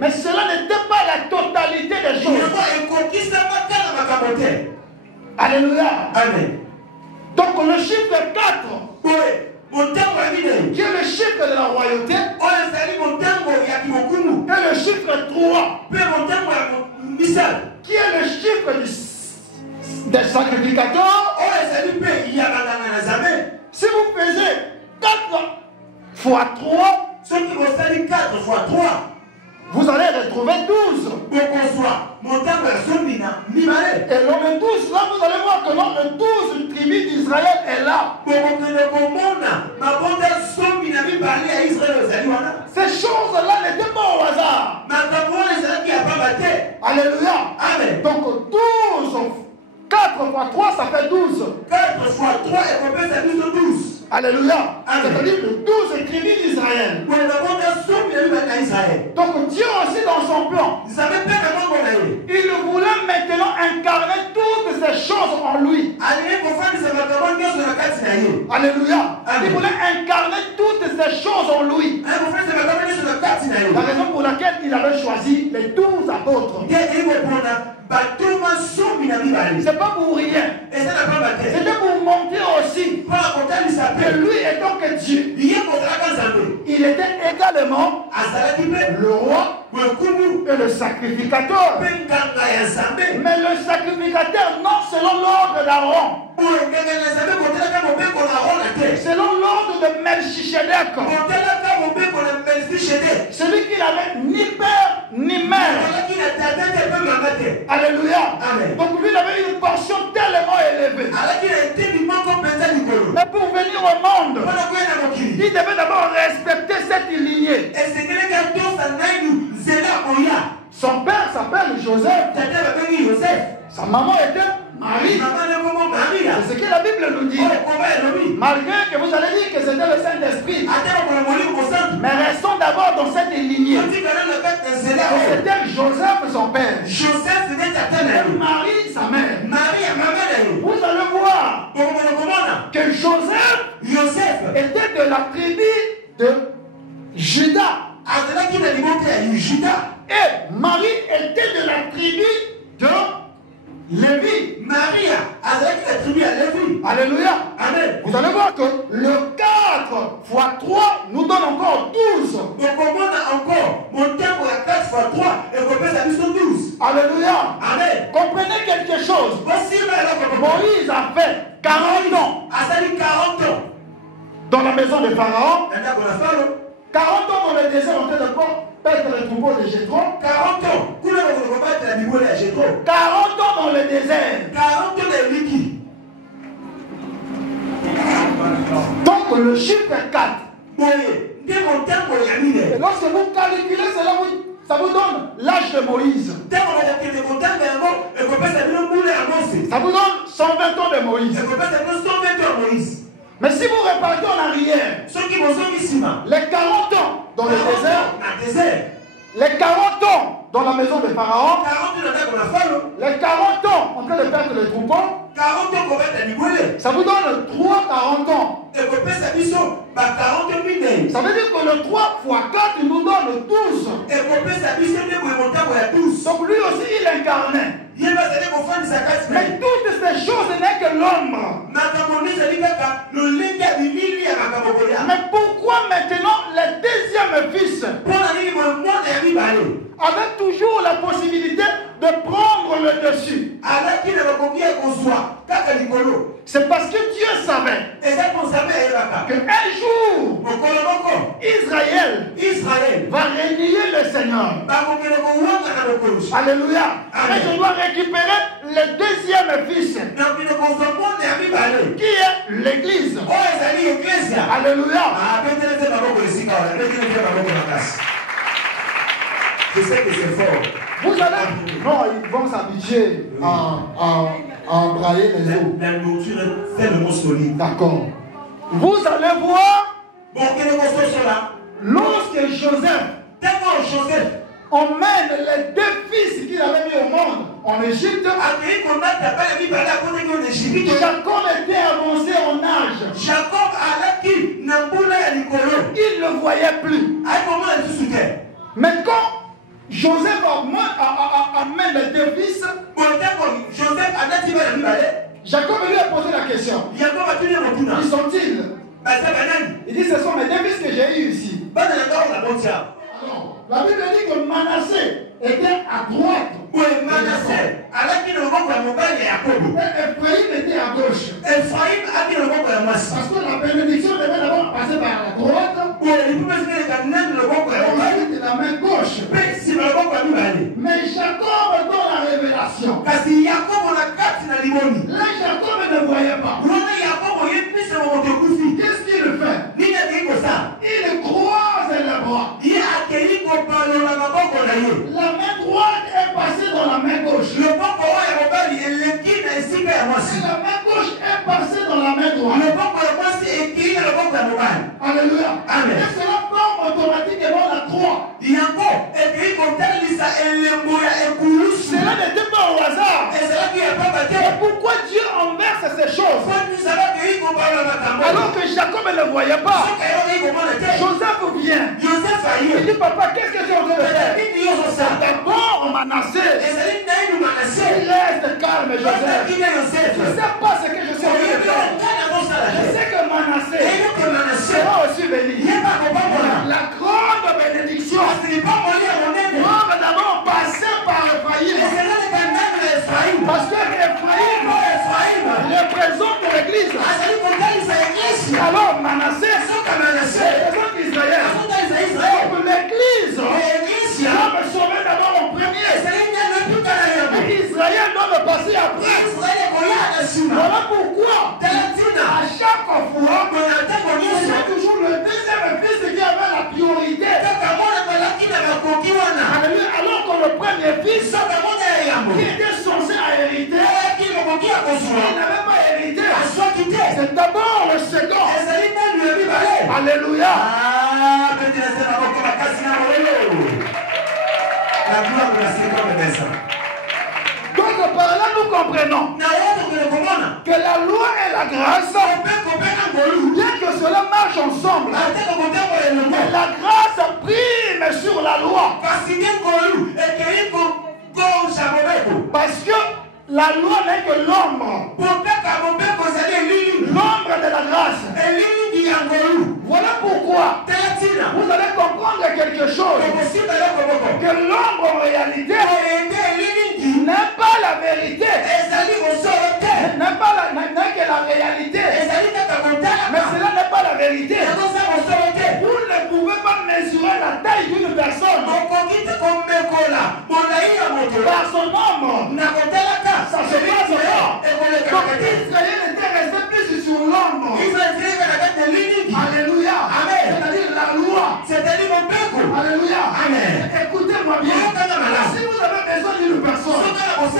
Mais cela n'était pas la totalité des choses. Alléluia. Amen. Donc le chiffre 4, qui est le chiffre de la royauté, et le chiffre 3, qui est le chiffre des sacrificateurs. Si vous faisiez 4 fois 3, ceux qui vont faire 4 fois 3, vous allez retrouver 12. l'homme 12, là vous allez voir que l'homme 12 tribus d'Israël est là. Ces choses-là n'étaient pas au hasard. Alléluia. Amen. Donc 12, 4 fois 3, ça fait 12. 4 fois 3 est compris, ça fait 12. Alléluia. C'est-à-dire le 12 tribus d'Israël. Donc Dieu aussi dans son plan, il voulait maintenant incarner toutes ces choses en lui. Alléluia. Il voulait incarner toutes ces choses en lui. La raison pour laquelle il avait choisi les 12 apôtres. C'est pas pour rien. C'était pour montrer aussi que lui étant que Dieu, il était également le roi et le sacrificateur. Mais le sacrificateur non selon l'ordre d'Aaron, selon l'ordre de Melchisedec. Celui qui n'avait ni père ni mère. Alléluia. Amen. Donc lui il avait une portion tellement élevée. Mais pour venir au monde, il devait d'abord respecter cette lignée. Son père s'appelle Joseph. Sa maman était Marie. C'est ce que la Bible nous dit. Malgré que vous allez dire que c'était le Saint-Esprit. Mais restons d'abord dans cette lignée. C'était Joseph son père. Et Marie sa mère. Vous allez voir que Joseph était de la tribu de Juda. Et Marie était de la tribu de Lévi. Alléluia. Amen. Vous allez voir que le 4 fois 3 nous donne encore 12. Alléluia. Amen. Comprenez quelque chose. Moïse a fait 40 ans dans la maison de Pharaon. 40 ans dans le désert en train de perdre le troupeau de Jéthro. 40 ans. 40 ans dans le désert. Donc le chiffre 4. Et lorsque vous calculez cela, ça vous donne l'âge de Moïse. Ça vous donne 120 ans de Moïse. Mais si vous repartez en arrière, les 40 ans dans le désert, les 40 ans dans la maison de Pharaon, les 40 ans en train de perdre le troupeau, ça vous donne 40 ans. Ça veut dire que le 3 fois 4 nous donne 12. Donc lui aussi il incarnait. Mais toutes ces choses n'est que l'ombre. Mais pourquoi maintenant le deuxième fils avait toujours la possibilité de prendre le dessus? C'est parce que Dieu savait qu'un jour Israël va renier le Seigneur. Alléluia. Mais je dois récupérer le deuxième fils qui est l'Église. Alléluia. Je sais que c'est fort. Vous allez... Non, ils vont s'habituer à embrayer les eaux. La nourriture fait le mot solide. D'accord. Vous allez voir, lorsque Joseph emmène les 2 fils qu'il avait mis au monde en Égypte, Jacob était avancé en âge. Il ne voyait plus. Mais quand Joseph amène les 2 fils, Jacob lui a posé la question. Qui sont-ils? Il dit, ce sont mes 2 fils que j'ai eus ici. Alors, la Bible dit que Manassé était à droite. Et Ephraïm était à gauche. Parce que la bénédiction devait d'abord passer par la droite. Ensuite la main gauche. Mais Jacob dans la révélation. Là, Jacob ne voyait pas. Qu'est-ce qu'il fait? Il croise les bras. La main droite est passée dans la main gauche. Et la main gauche est passée dans la main droite. Alléluia. Amen. Et cela forme automatiquement la croix. Cela n'était pas au hasard. Et pourquoi Dieu inverse ces choses? Alors que Jacob ne le voyait pas. Joseph vient. Il dit, papa, qu'est-ce que tu es en train de faire? D'abord, Manassé. Il reste calme, Joseph. Je ne sais pas ce que je suis en train de faire. Je sais que Manassé sera aussi béni. La grande bénédiction doit d'abord passer par Ephraïm. Parce que Ephraïm représente l'église. Alors Manassé représente Israël. Donc l'église doit me sauver d'abord en premier. Israël doit me passer après. Voilà pourquoi à chaque fois, c'est toujours le deuxième fils qui avait la priorité. Alors que le premier fils qui était censé hériter, il n'avait pas hérité. C'est d'abord le second. Alléluia. La gloire de la seconde personne. Donc par là nous comprenons que la loi et la grâce, bien que cela marche ensemble, mais la grâce prime sur la loi. Parce que la loi n'est que l'ombre. L'ombre de la grâce. Voilà pourquoi vous allez comprendre quelque chose. Que l'ombre en réalité n'est pas la vérité. N'est que la réalité. Mais cela n'est pas la vérité. Vous ne pouvez pas mesurer la taille d'une personne par son ombre. Ça se passe pas. Donc Israël était resté plus sur l'ombre. Alléluia. Amen. C'est-à-dire la loi. Alléluia. Amen. Écoutez-moi bien. Si vous avez besoin d'une personne, vous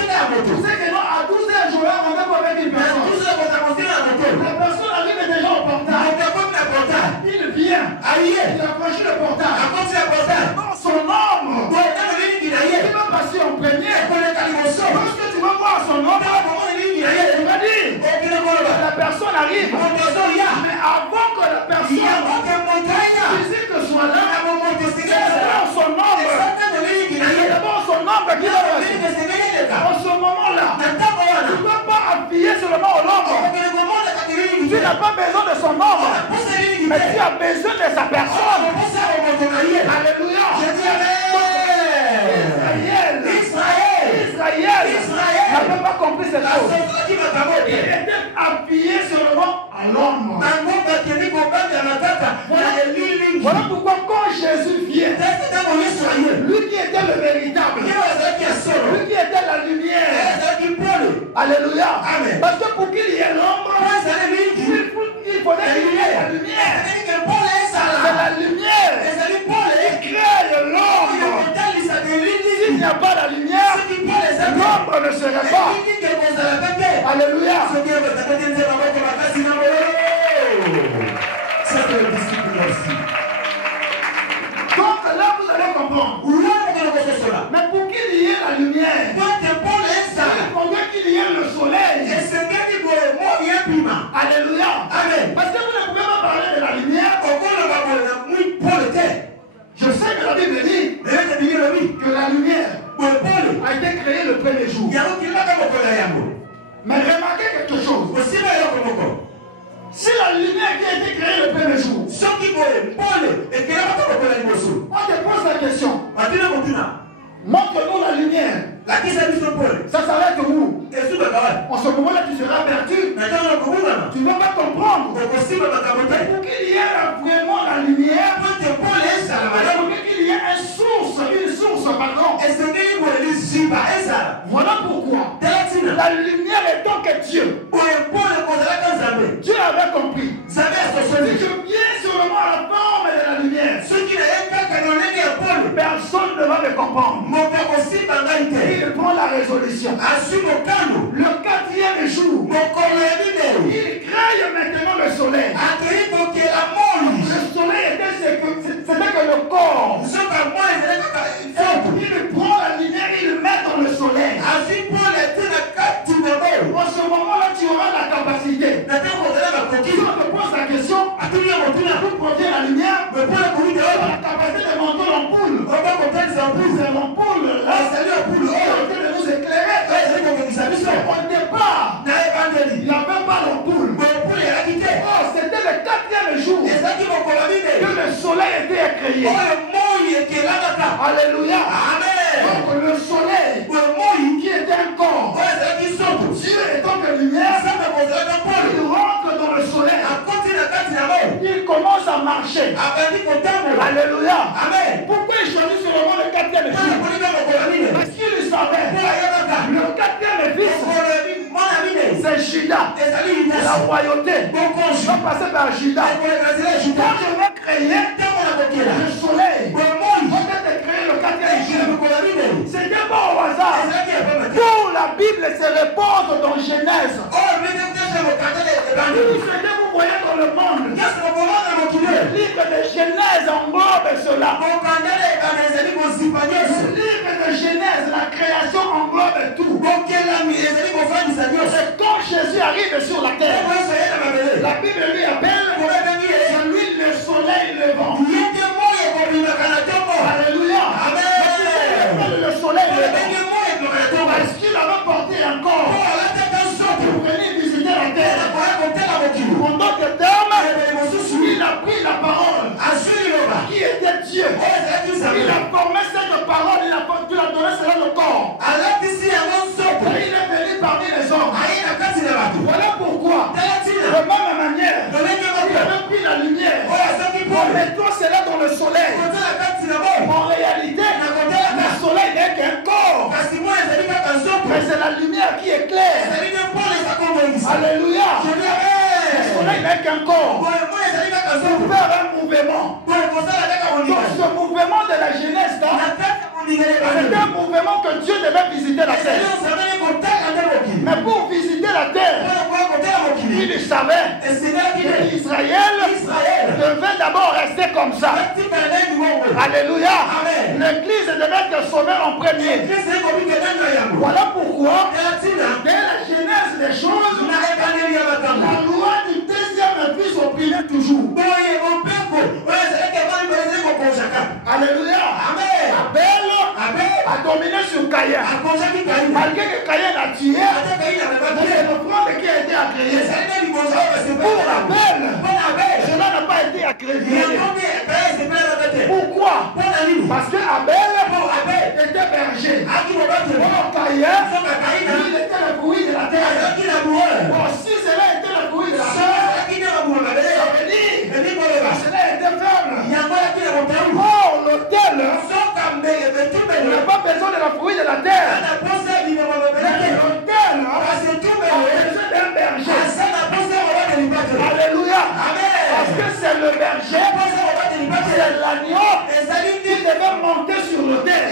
savez que non, à 12 heures, je vais rendez-vous avec une personne. La personne arrive déjà au portail. Il vient. Il a franchi le portail. Dans son ombre, il va passer en premier. Lorsque tu vas voir son ombre, tu vas dire, la personne arrive. Mais avant que la personne physique soit là, c'est d'abord son ombre. C'est d'abord son ombre qui va passer. En ce moment-là, tu ne peux pas appuyer seulement au ombre. Tu n'as pas besoin de son ombre, mais tu as besoin de sa personne. Alléluia. Israël n'avait pas compris cette chose. Il était appuyé seulement à l'ombre. Voilà pourquoi quand Jésus vient, lui qui était le véritable, lui qui était la lumière, alléluia. Amen. Parce que pour qu'il y ait l'ombre, il faudrait qu'il y ait la lumière. C'est la lumière qui crée l'ombre. S'il n'y a pas la lumière, l'ombre ne serait pas. Alléluia. Donc là, vous allez comprendre. Mais pour qu'il y ait la lumière, il faudrait qu'il y ait le soleil. Alléluia. Amen. Parce que vous ne pouvez pas parler de la lumière. Je sais que la Bible dit que la lumière a été créée le premier jour. Mais remarquez quelque chose. Si la lumière qui a été créée le premier jour, on te pose la question. Montre-nous la lumière. Ça s'arrête où? En ce moment-là, tu seras perdu. Tu ne vas pas comprendre. Pour qu'il y ait vraiment la lumière, pour qu'il y ait une source, pardon. Voilà pourquoi la lumière étant que Dieu. Dieu avait compris. Si je viens seulement à la forme de la lumière, personne ne va me comprendre. Il prend la résolution. Le 4e jour, il crée maintenant le soleil. Le soleil c'était que le corps. Il prend la lumière, il le met dans le soleil. En ce moment-là, tu auras la capacité. Si on te pose la question, d'où provient la lumière, tu auras la capacité de monter l'ampoule. C'est l'ampoule là, qui de nous éclairer. Au départ, il n'y avait pas l'ampoule. Oh, c'était le 4e jour que le soleil était créé. Alléluia. Donc le soleil qui était un corps, Dieu étant que lumière, il rentre dans le soleil. Il commence à marcher. Alléluia. Pourquoi il choisit seulement le 4e fils? Parce qu'il savait le 4e fils, c'est Judas, la royauté. Je vais passer par Judas. Quand je vais créer le soleil, peut-être créer le 4e jour. C'était pas au hasard. Pour la Bible se repose dans Genèse. Vous voyez dans le monde, le livre de Genèse englobe cela. Le livre de Genèse, la création englobe tout. C'est quand Jésus arrive sur la terre, la Bible lui appelle celui le soleil levant. Alléluia. Le soleil levant. Parce qu'il avait porté un corps pour venir visiter la terre. En d'autres termes, il a pris la parole qui était Dieu. Il a formé cette parole, il a donné cela le corps. Et il est venu parmi les hommes. Voilà pourquoi, de même manière, il avait pris la lumière. On met tout cela dans le soleil. En réalité, le soleil n'est qu'un corps. Mais c'est la lumière qui éclaire. Alléluia. Le soleil n'est qu'un corps. Pour faire un mouvement. Donc ce mouvement de la Genèse, c'est un mouvement que Dieu devait visiter la terre. Mais pour visiter la terre, il savait que Israël devait d'abord rester comme ça. Alléluia. L'Église devait être sauvée en premier. Voilà pourquoi, dès la genèse des choses, la loi du 2e fils opinait toujours. Alléluia. Abel a dominé sur Caïn. Malgré que Caïn a tué, c'est l'offrande qui a été agréée. Pour Abel, cela n'a pas été agréé. Pourquoi? Parce que Abel était berger. Pour Caïn, il était le fruit de la terre. Si cela était le fruit de la terre, ça veut dire cela était faible. Oh, l'autel, il n'a pas besoin de la fruit de la terre. L'autel a besoin d'un berger. Alléluia. Parce que c'est le berger, c'est l'agneau qui devait monter sur l'autel.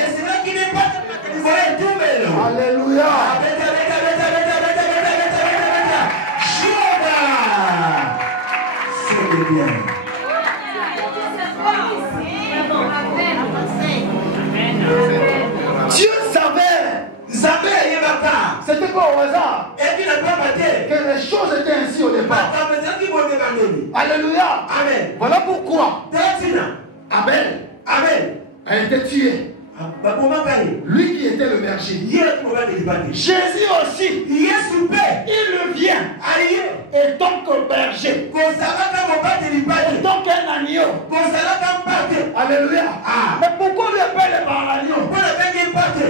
Alléluia. C'est bien. Dieu savait. C'était pas au hasard que les choses étaient ainsi au départ. Alléluia. Amen. Voilà pourquoi Abel a été tué. Lui qui était le berger. Jésus aussi, il vient et donc berger, et donc un agneau. Alléluia. Mais pourquoi lui appelle par l'agneau?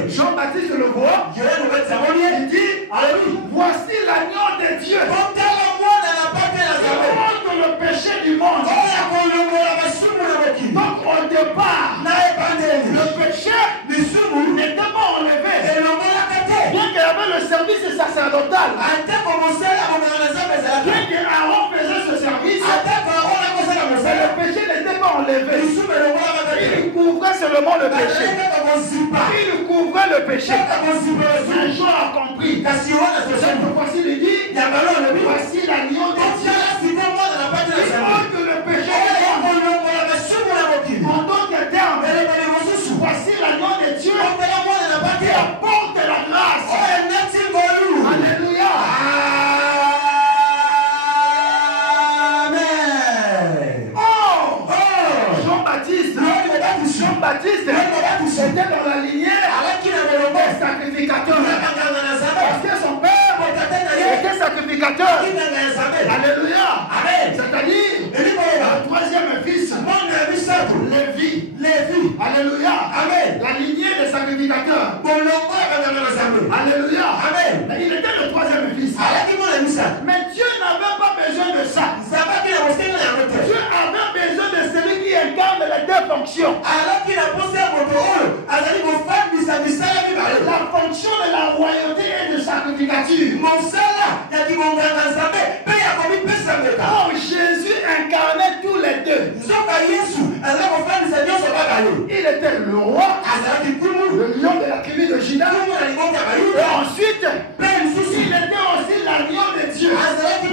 Jean-Baptiste le voit, il dit, voici l'agneau de Dieu qui ôte le péché du monde. Donc au départ, le péché n'était pas enlevé. sacerdotal. Bien que Aaron faisait ce service, le péché n'était pas enlevé. Il couvrait seulement le péché. Il couvrait le péché. Un jour a compris. Cette fois-ci, il dit, voici l'agneau de Dieu. Il ôte le péché. En d'autres termes, voici l'agneau de Dieu qui apporte la grâce. Alléluia. Amen. Oh, Jean-Baptiste était dans la lignée des sacrificateurs. Parce que son père était sacrificateur. Alléluia. C'est-à-dire le troisième fils, Lévi. Alléluia. La lignée des sacrificateurs. Alléluia. Il était le troisième fils. Mais Dieu n'avait pas besoin de ça. Dieu avait besoin de celui qui incarne les deux fonctions. La fonction de la royauté et de sacrificature. Oh, Jésus incarnait tous les deux. Il était le roi, le lion de la tribu de Juda. Et ensuite, il était aussi l'agneau de Dieu. Il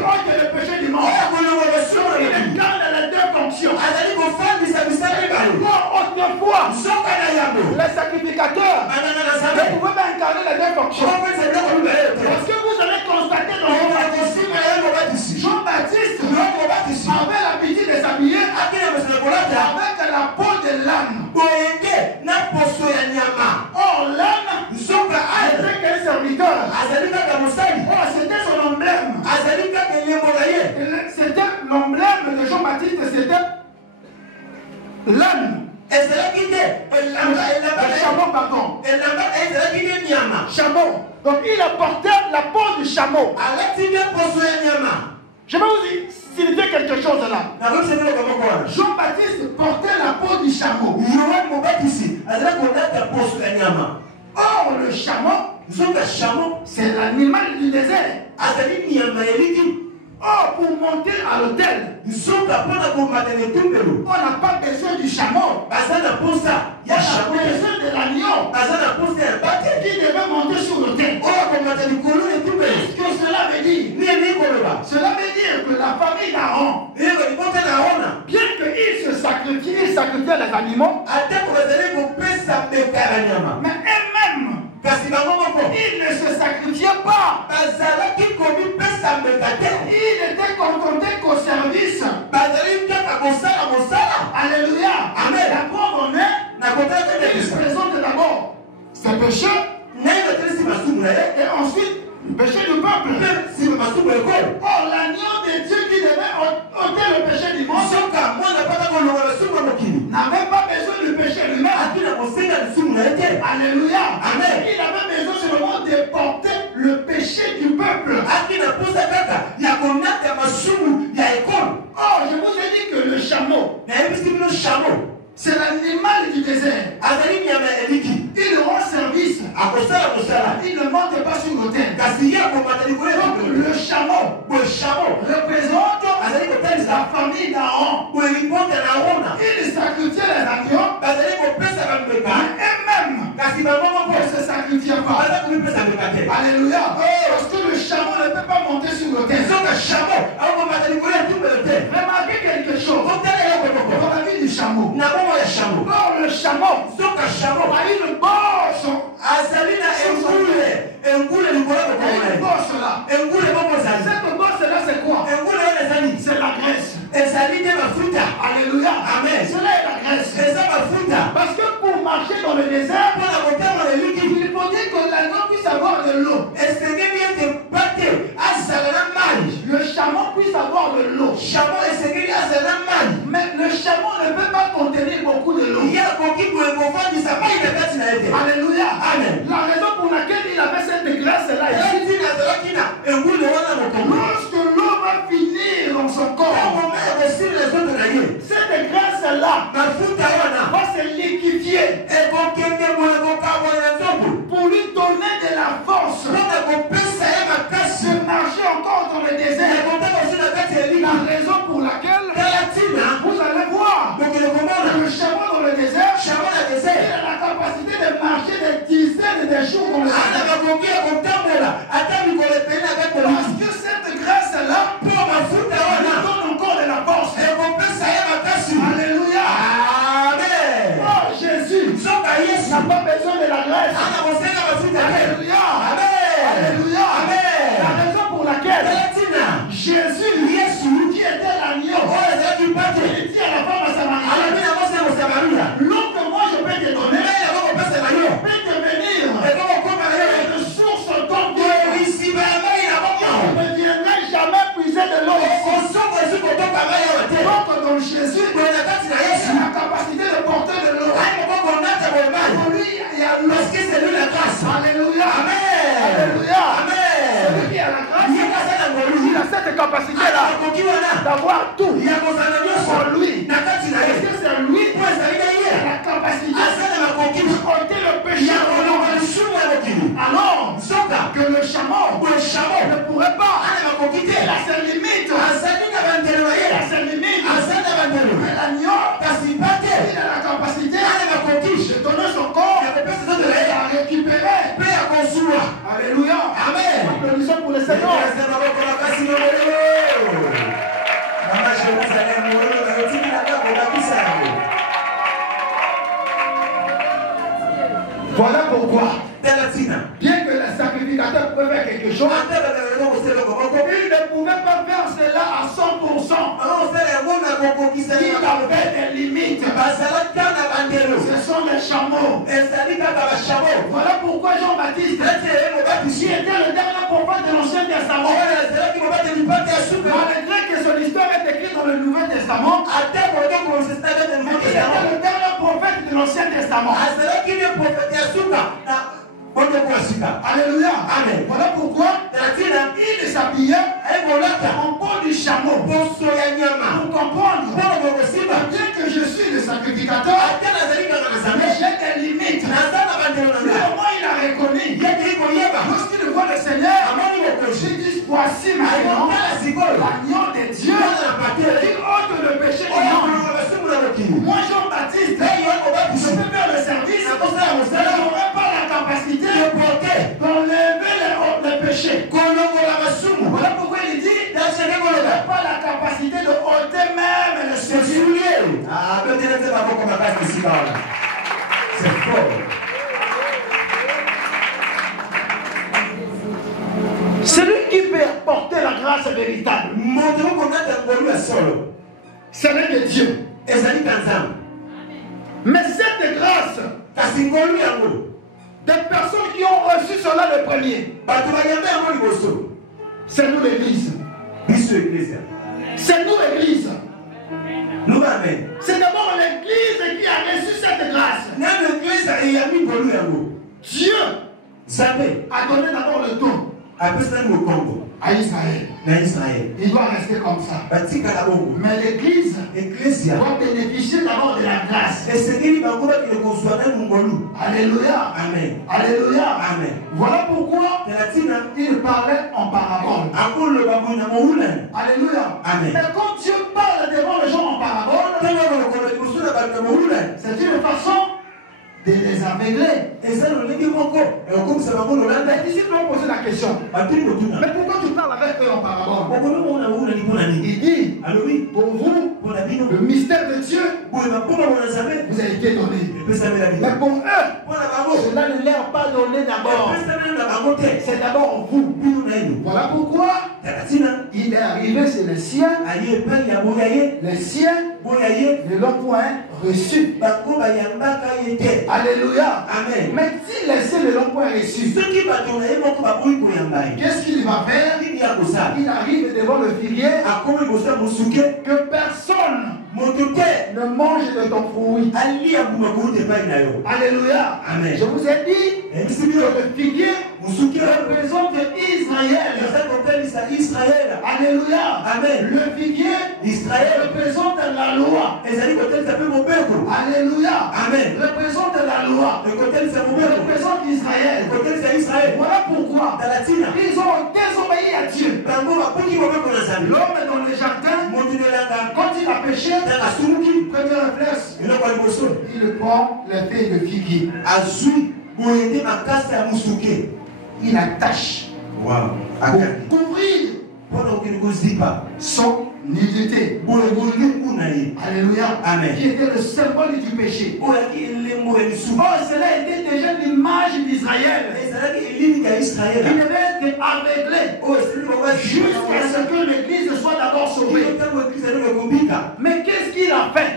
ôte le péché du monde. Il incarne les deux fonctions. Autrefois, les sacrificateurs ne pouvaient pas incarner les deux fonctions. Parce que vous allez constater dans Jean-Baptiste avait l'habitude de s'habiller avec la peau de l'âne. Or, l'âne était qu'un serviteur. Oh, c'était son emblème. C'était l'emblème de Jean-Baptiste, c'était l'âne. Le chameau, pardon. Chameau. Donc il apportait la peau du chameau. Je vais vous signifier quelque chose là. Jean-Baptiste portait la peau du chameau. Or le chameau, c'est l'animal du désert. Oh, pour monter à l'autel, on n'a pas besoin du chameau. On a besoin de l'agneau qui devait monter sur l'autel. Qu'est-ce que cela veut dire? Cela veut dire que la famille d'Aaron, bien qu'ils se sacrifiaient, ils sacrifiaient les animaux, mais eux-mêmes, ils ne se sacrifiaient pas. Ils étaient confrontés qu'au service. Alléluia. Amen. D'abord, ils présentent d'abord ses péchés. Et ensuite, le péché du peuple. Or, l'agneau de Dieu qui devait ôter le péché du monde n'avait pas besoin du péché lui-même. Alléluia. Amen. Il avait besoin seulement de porter le péché du peuple. Oh, je vous ai dit que le chameau, c'est l'animal du désert. Il rend service. Il ne monte pas sur l'autel. Donc le chameau représente la famille d'Aaron. Il sacrifiait les agneaux. Eux-mêmes ne se sacrifiaient pas. Alléluia. Parce que le chameau ne peut pas monter sur l'autel. Remarquez quelque chose. Dans la vie du chameau. Or le chameau a une bosse. Cette bosse là c'est quoi? C'est la graisse. Alléluia. Amen. Cela est la graisse. Parce que pour marcher dans le désert, il faut dire que l'agneau puisse avoir de l'eau. Le chameau puisse avoir de l'eau. Mais le chameau ne peut pas contenir beaucoup de l'eau. Alléluia. Amen. La raison pour laquelle il avait cette graisse-là, lorsque l'eau va finir dans son corps, cette graisse-là va se liquéfier pour lui donner de la force n'a pas besoin de la graisse. Alléluia. Alléluia. La raison pour laquelle Jésus, qui était l'agneau, il dit à la femme à Samaria, l'eau que moi je peux te donner, peut devenir une source ton Dieu. On ne viendrait jamais puiser de l'eau ici. Donc dans Jésus, il a la capacité de porter de l'eau. Pour lui, il y a l'eau. Alléluia. Alléluia. Celui qui a la grâce, il a cette capacité-là d'avoir tout pour lui. Parce que c'est lui qui a la capacité de ôter le péché. Alors que le chameau ne pourrait pas. Il a ses limites. Il a ses limites. Mais l'agneau, il a la capacité de donner son corps et à récupérer. Alléluia. Amen. Applaudissons pour le Seigneur. Voilà pourquoi, bien que le sacrificateur pouvait faire quelque chose, il ne pouvait pas faire cela à 100%. Il avait des limites. Ce sont les chameaux. Voilà pourquoi Jean-Baptiste, qui était le dernier prophète de l'Ancien Testament, malgré que son histoire est écrite dans le Nouveau Testament, il était le dernier prophète de l'Ancien Testament. Alléluia. Amen. Voilà pourquoi il s'habillait en peau du chameau. Pour comprendre bien que je suis le sacrificateur, mais j'ai des limites. Lui au moins il a reconnu. Lorsqu'il voit le Seigneur, il dit voici maintenant l'agneau de Dieu qui ôte le péché du monde. Moi Jean-Baptiste, je peux faire le service, je n'aurai pas la capacité d'enlever les péchés. Voilà pourquoi il dit il n'a pas la capacité de ôter même les péchés. C'est fort. Celui qui peut apporter la grâce véritable, ce n'est que Dieu. Mais cette grâce, des personnes qui ont reçu cela le premier, c'est nous l'église. C'est nous l'église. C'est d'abord l'église qui a reçu cette grâce. Dieu a donné d'abord le don à Israël. Il doit rester comme ça. Mais l'église doit bénéficier d'abord de la grâce. Alléluia. Amen. Alléluia. Amen. Voilà pourquoi il parlait en parabole. Alléluia. Amen. Et quand Dieu parle devant les gens en parabole, c'est une façon de les aveugler. Les disciples ont posé la question. Mais pourquoi tu parles avec eux en parabole? Il dit, pour vous, le mystère de Dieu vous a été donné. Mais pour eux, cela ne leur a pas donné d'abord. C'est d'abord vous. Voilà pourquoi il est arrivé chez les siens. Les siens ne l'ont point reçu. Alléluia. Amen. Mais si les siens ne l'ont point reçu, qu'est-ce qu'il va faire? Il arrive devant le figuier que personne ne mange de ton fruit. Alléluia. Amen. Je vous ai dit que le figuier représente Israël. Alléluia. Amen. Le figuier représente la loi. Alléluia. Amen. Représente la loi. Représente Israël. Voilà pourquoi ils ont désobéi à Dieu. L'homme est dans le jardin. Quand il a péché, premier réflexe, il prend les feuilles de figuier. Il attache pour couvrir son nudité. Alléluia. Amen. Qui était le symbole du péché. Oh, cela était déjà l'image d'Israël. Il devait être aveuglé jusqu'à ce que l'église soit d'abord sauvée. Mais qu'est-ce qu'il a fait?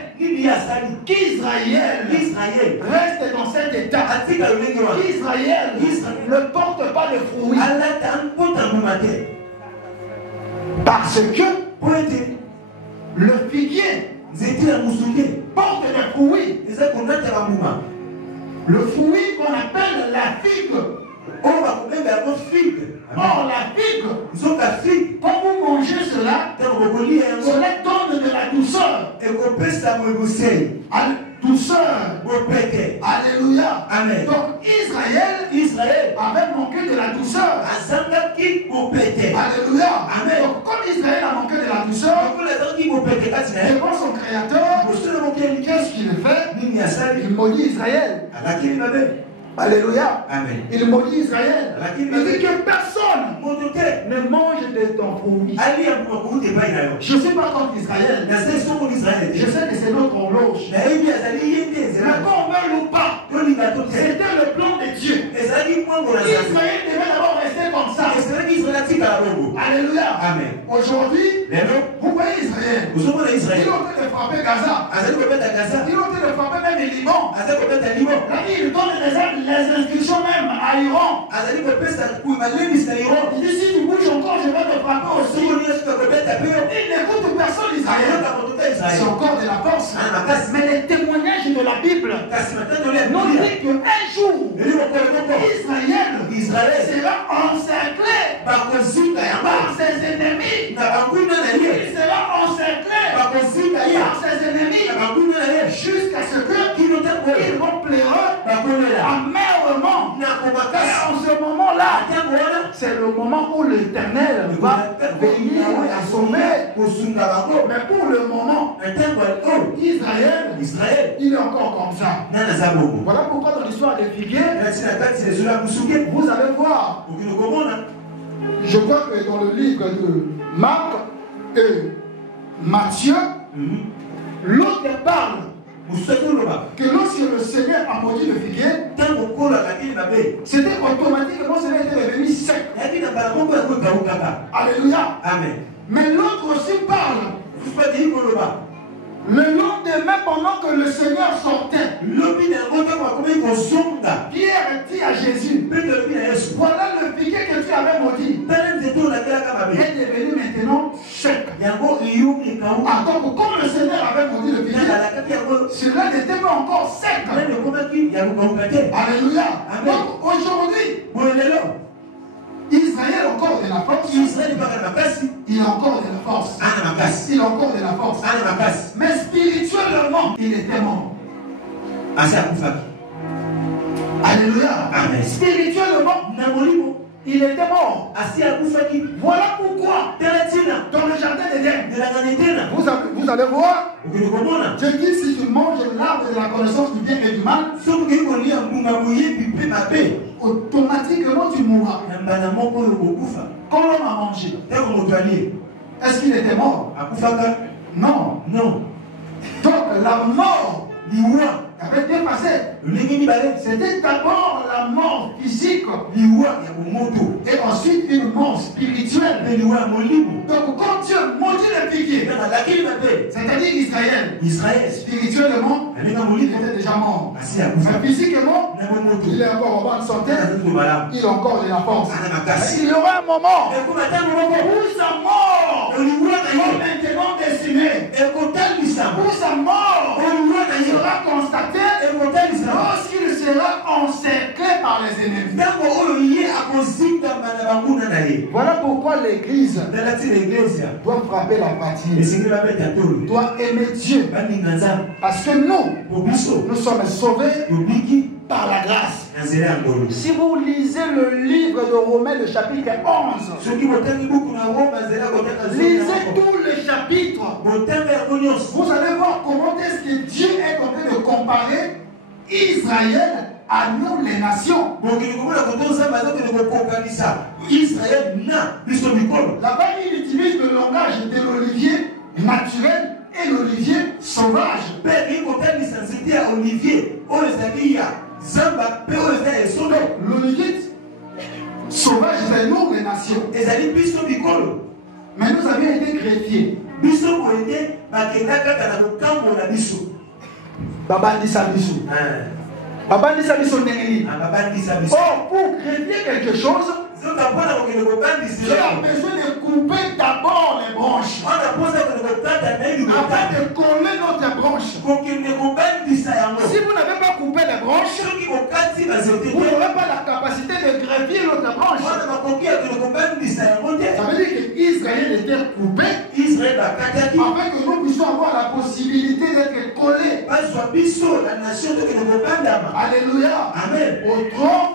Qu'Israël reste dans cet état. Qu'Israël ne porte pas de fruits. Parce que le figuier porte des fruits. Le fruit qu'on appelle la figue. Or la figue, quand vous mangez cela, cela donne de la douceur. Douceur. Alléluia. Amen. Donc Israël avait manqué de la douceur. Alléluia. Amen. Donc comme Israël a manqué de la douceur, devant son créateur, qu'est-ce qu'il fait? Il maudit Israël. Alléluia. Amen. Il maudit Israël. Il dit que personne ne mange de ton fruit. Je ne sais pas comme Israël. Je sais que c'est notre horloge. Mais qu'on veuille ou pas, c'était le plan de Dieu. Israël devait d'abord rester comme ça. Alléluia. Amen. Aujourd'hui, vous voyez Israël. Ils ont été de frapper Gaza. Ils ont été de frapper même le Liban. Il donne les instructions même à Iran. Il dit si tu bouges encore, je vais te frapper aussi. Il n'écoute personne Israël. C'est encore de la force. Mais les témoignages de la Bible nous disent qu'un jour, Israël sera encerclé par ses ennemis. Il sera encerclé par ses ennemis jusqu'à ce qu'ils vont pleurer amèrement. Et en ce moment-là, c'est le moment où l'Éternel va venir assommer. Mais pour le moment, Israël, il est encore comme ça. Voilà pourquoi dans l'histoire des figuiers, vous allez voir. Je crois que dans le livre de Marc et Matthieu, l'autre parle que lorsque le Seigneur a maudit le figuier, c'était automatiquement cela était devenu sec. Alléluia. Amen. Mais l'autre aussi parle. Le lendemain, pendant que le Seigneur sortait, Pierre dit à Jésus, voilà le figuier que tu avais maudit est devenu maintenant sec. Donc comme le Seigneur avait maudit le figuier, cela n'était pas encore sec. Alléluia. Donc aujourd'hui, Israël a encore de la force. Il a encore de la force. Il a encore de la force. Mais spirituellement, il était mort. Alléluia. Amen. Spirituellement, il était mort. Voilà pourquoi dans le jardin d'Éden, vous allez voir, Dieu dit si tu manges l'arbre de la connaissance du bien et du mal, automatiquement tu mourras. Quand l'homme a mangé, est-ce qu'il était mort? Non. Donc la mort avait dépassé. C'était d'abord la mort physique et ensuite une mort spirituelle. Donc quand Dieu maudit le figuier, c'est-à-dire Israël, spirituellement, il était déjà mort. Mais physiquement, il est encore en bonne santé, il a encore de la force. Il y aura un moment où sa mort maintenant dessinée, où sa mort sera constatée lorsqu'il sera encerclé par les ennemis. Voilà pourquoi l'église doit frapper la patine, doit aimer Dieu. Parce que nous sommes sauvés par la grâce. Si vous lisez le livre de Romains, le chapitre 11, lisez tout le chapitre, vous allez voir comment est-ce que Dieu est en train de comparer Israël à nous les nations. Là-bas, il utilise le langage de l'olivier naturel et l'olivier sauvage. L'olivier sauvage, c'est nous les nations. Mais nous avions été greffiers. Babandisa biso. Babandisa biso ndengeli. Oh, pour greffier quelque chose, tu as besoin de couper d'abord les branches. Afin de coller notre branche. Si vous n'avez pas coupé les branches, vous n'aurez pas la capacité de greffier notre branche. Ça veut dire qu'Israël était coupé afin que nous puissions avoir la possibilité d'être collés. Alléluia. Amen. Au trône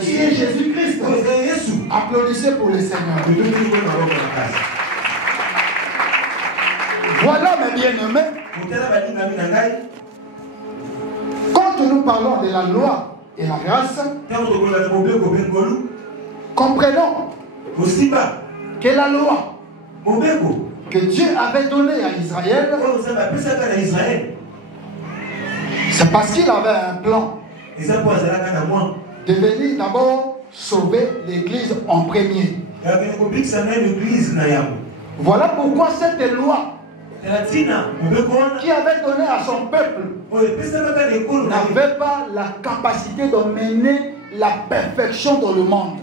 qui est Jésus-Christ. Applaudissez pour le Seigneur. Voilà mes bien-aimés. Quand nous parlons de la loi et la grâce, comprenons que la loi que Dieu avait donnée à Israël, c'est parce qu'il avait un plan de venir d'abord sauver l'Église en premier. Voilà pourquoi cette loi qui avait donné à son peuple n'avait pas la capacité d'emmener la perfection dans le monde.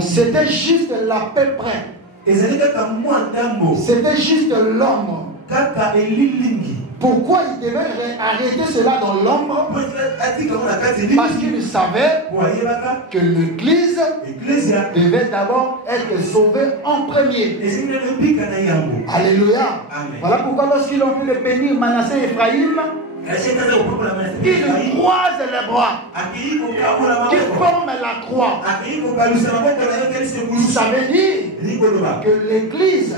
C'était juste l'à peu près. C'était juste l'ombre. Pourquoi il devait arrêter cela dans l'ombre? Parce qu'il savait que l'Église devait d'abord être sauvée en premier. Alléluia. Voilà pourquoi lorsqu'ils ont pu le bénir Manassé et Ephraïm, ils croisent les bras, qui forment la croix. Ça veut dire que l'Église,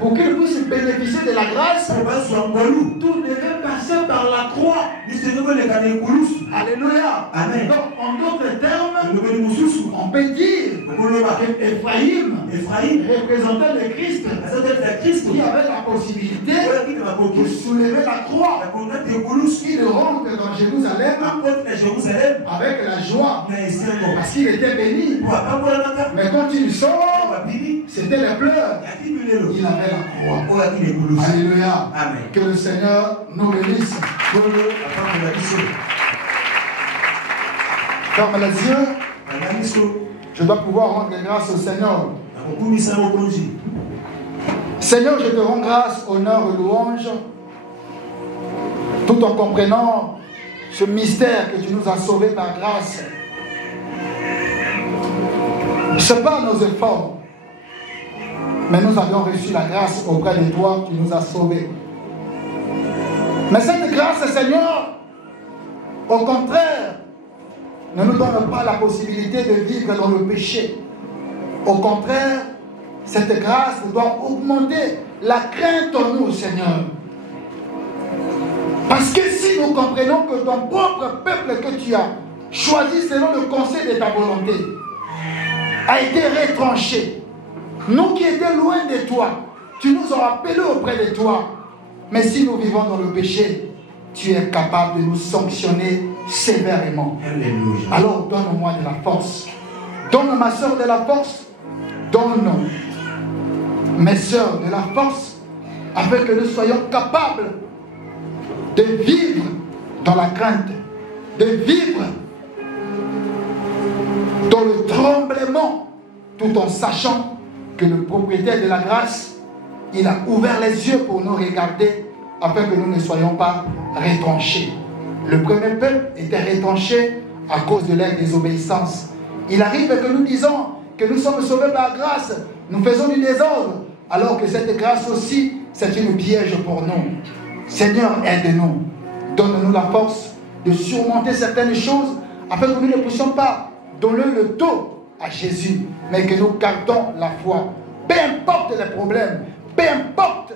pour qu'il puisse bénéficier de la grâce, tout devait passer par la croix. Alléluia. Amen. Donc, en d'autres termes, on peut dire que Ephraïm représentait le Christ, qui avait la possibilité de soulever la croix. Il rentre dans Jérusalem avec la joie parce qu'il était béni. Mais quand il sort, c'était les pleurs. Il avait la croix. Alléluia. Amen. Que le Seigneur nous bénisse. Ferme les yeux. Je dois pouvoir rendre grâce au Seigneur. Seigneur, je te rends grâce, honneur et louange, tout en comprenant ce mystère que tu nous as sauvés par grâce. Ce n'est pas nos efforts, mais nous avons reçu la grâce auprès de toi, tu nous as sauvés. Mais cette grâce, Seigneur, au contraire, ne nous donne pas la possibilité de vivre dans le péché. Au contraire, cette grâce doit augmenter la crainte en nous, Seigneur. Parce que si nous comprenons que ton propre peuple que tu as choisi selon le conseil de ta volonté a été retranché, nous qui étions loin de toi, tu nous as appelés auprès de toi. Mais si nous vivons dans le péché, tu es capable de nous sanctionner sévèrement. Alléluia. Alors donne-moi de la force. Donne ma soeur de la force. Donne mes soeurs de la force afin que nous soyons capables de vivre dans la crainte, de vivre dans le tremblement, tout en sachant que le propriétaire de la grâce, il a ouvert les yeux pour nous regarder afin que nous ne soyons pas retranchés. Le premier peuple était retranché à cause de leur désobéissance. Il arrive que nous disons que nous sommes sauvés par grâce, nous faisons du désordre, alors que cette grâce aussi, c'est une piège pour nous. Seigneur, aide-nous. Donne-nous la force de surmonter certaines choses afin que nous ne puissions pas donner le dos à Jésus, mais que nous gardons la foi. Peu importe les problèmes, peu importe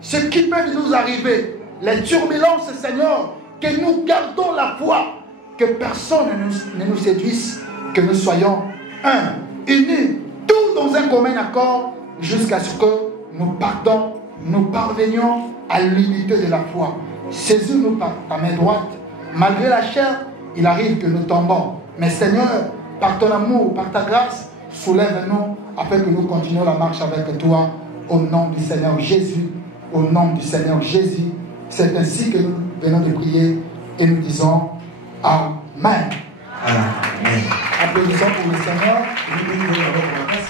ce qui peut nous arriver, les turbulences, Seigneur, que nous gardons la foi, que personne ne nous séduise, que nous soyons un, unis, tous dans un commun accord jusqu'à ce que nous parvenions à l'unité de la foi. Saisis-nous par ta main droite. Malgré la chair, il arrive que nous tombons. Mais Seigneur, par ton amour, par ta grâce, soulève-nous afin que nous continuions la marche avec toi. Au nom du Seigneur Jésus. Au nom du Seigneur Jésus. C'est ainsi que nous venons de prier et nous disons Amen. Amen. Applaudissons pour le Seigneur.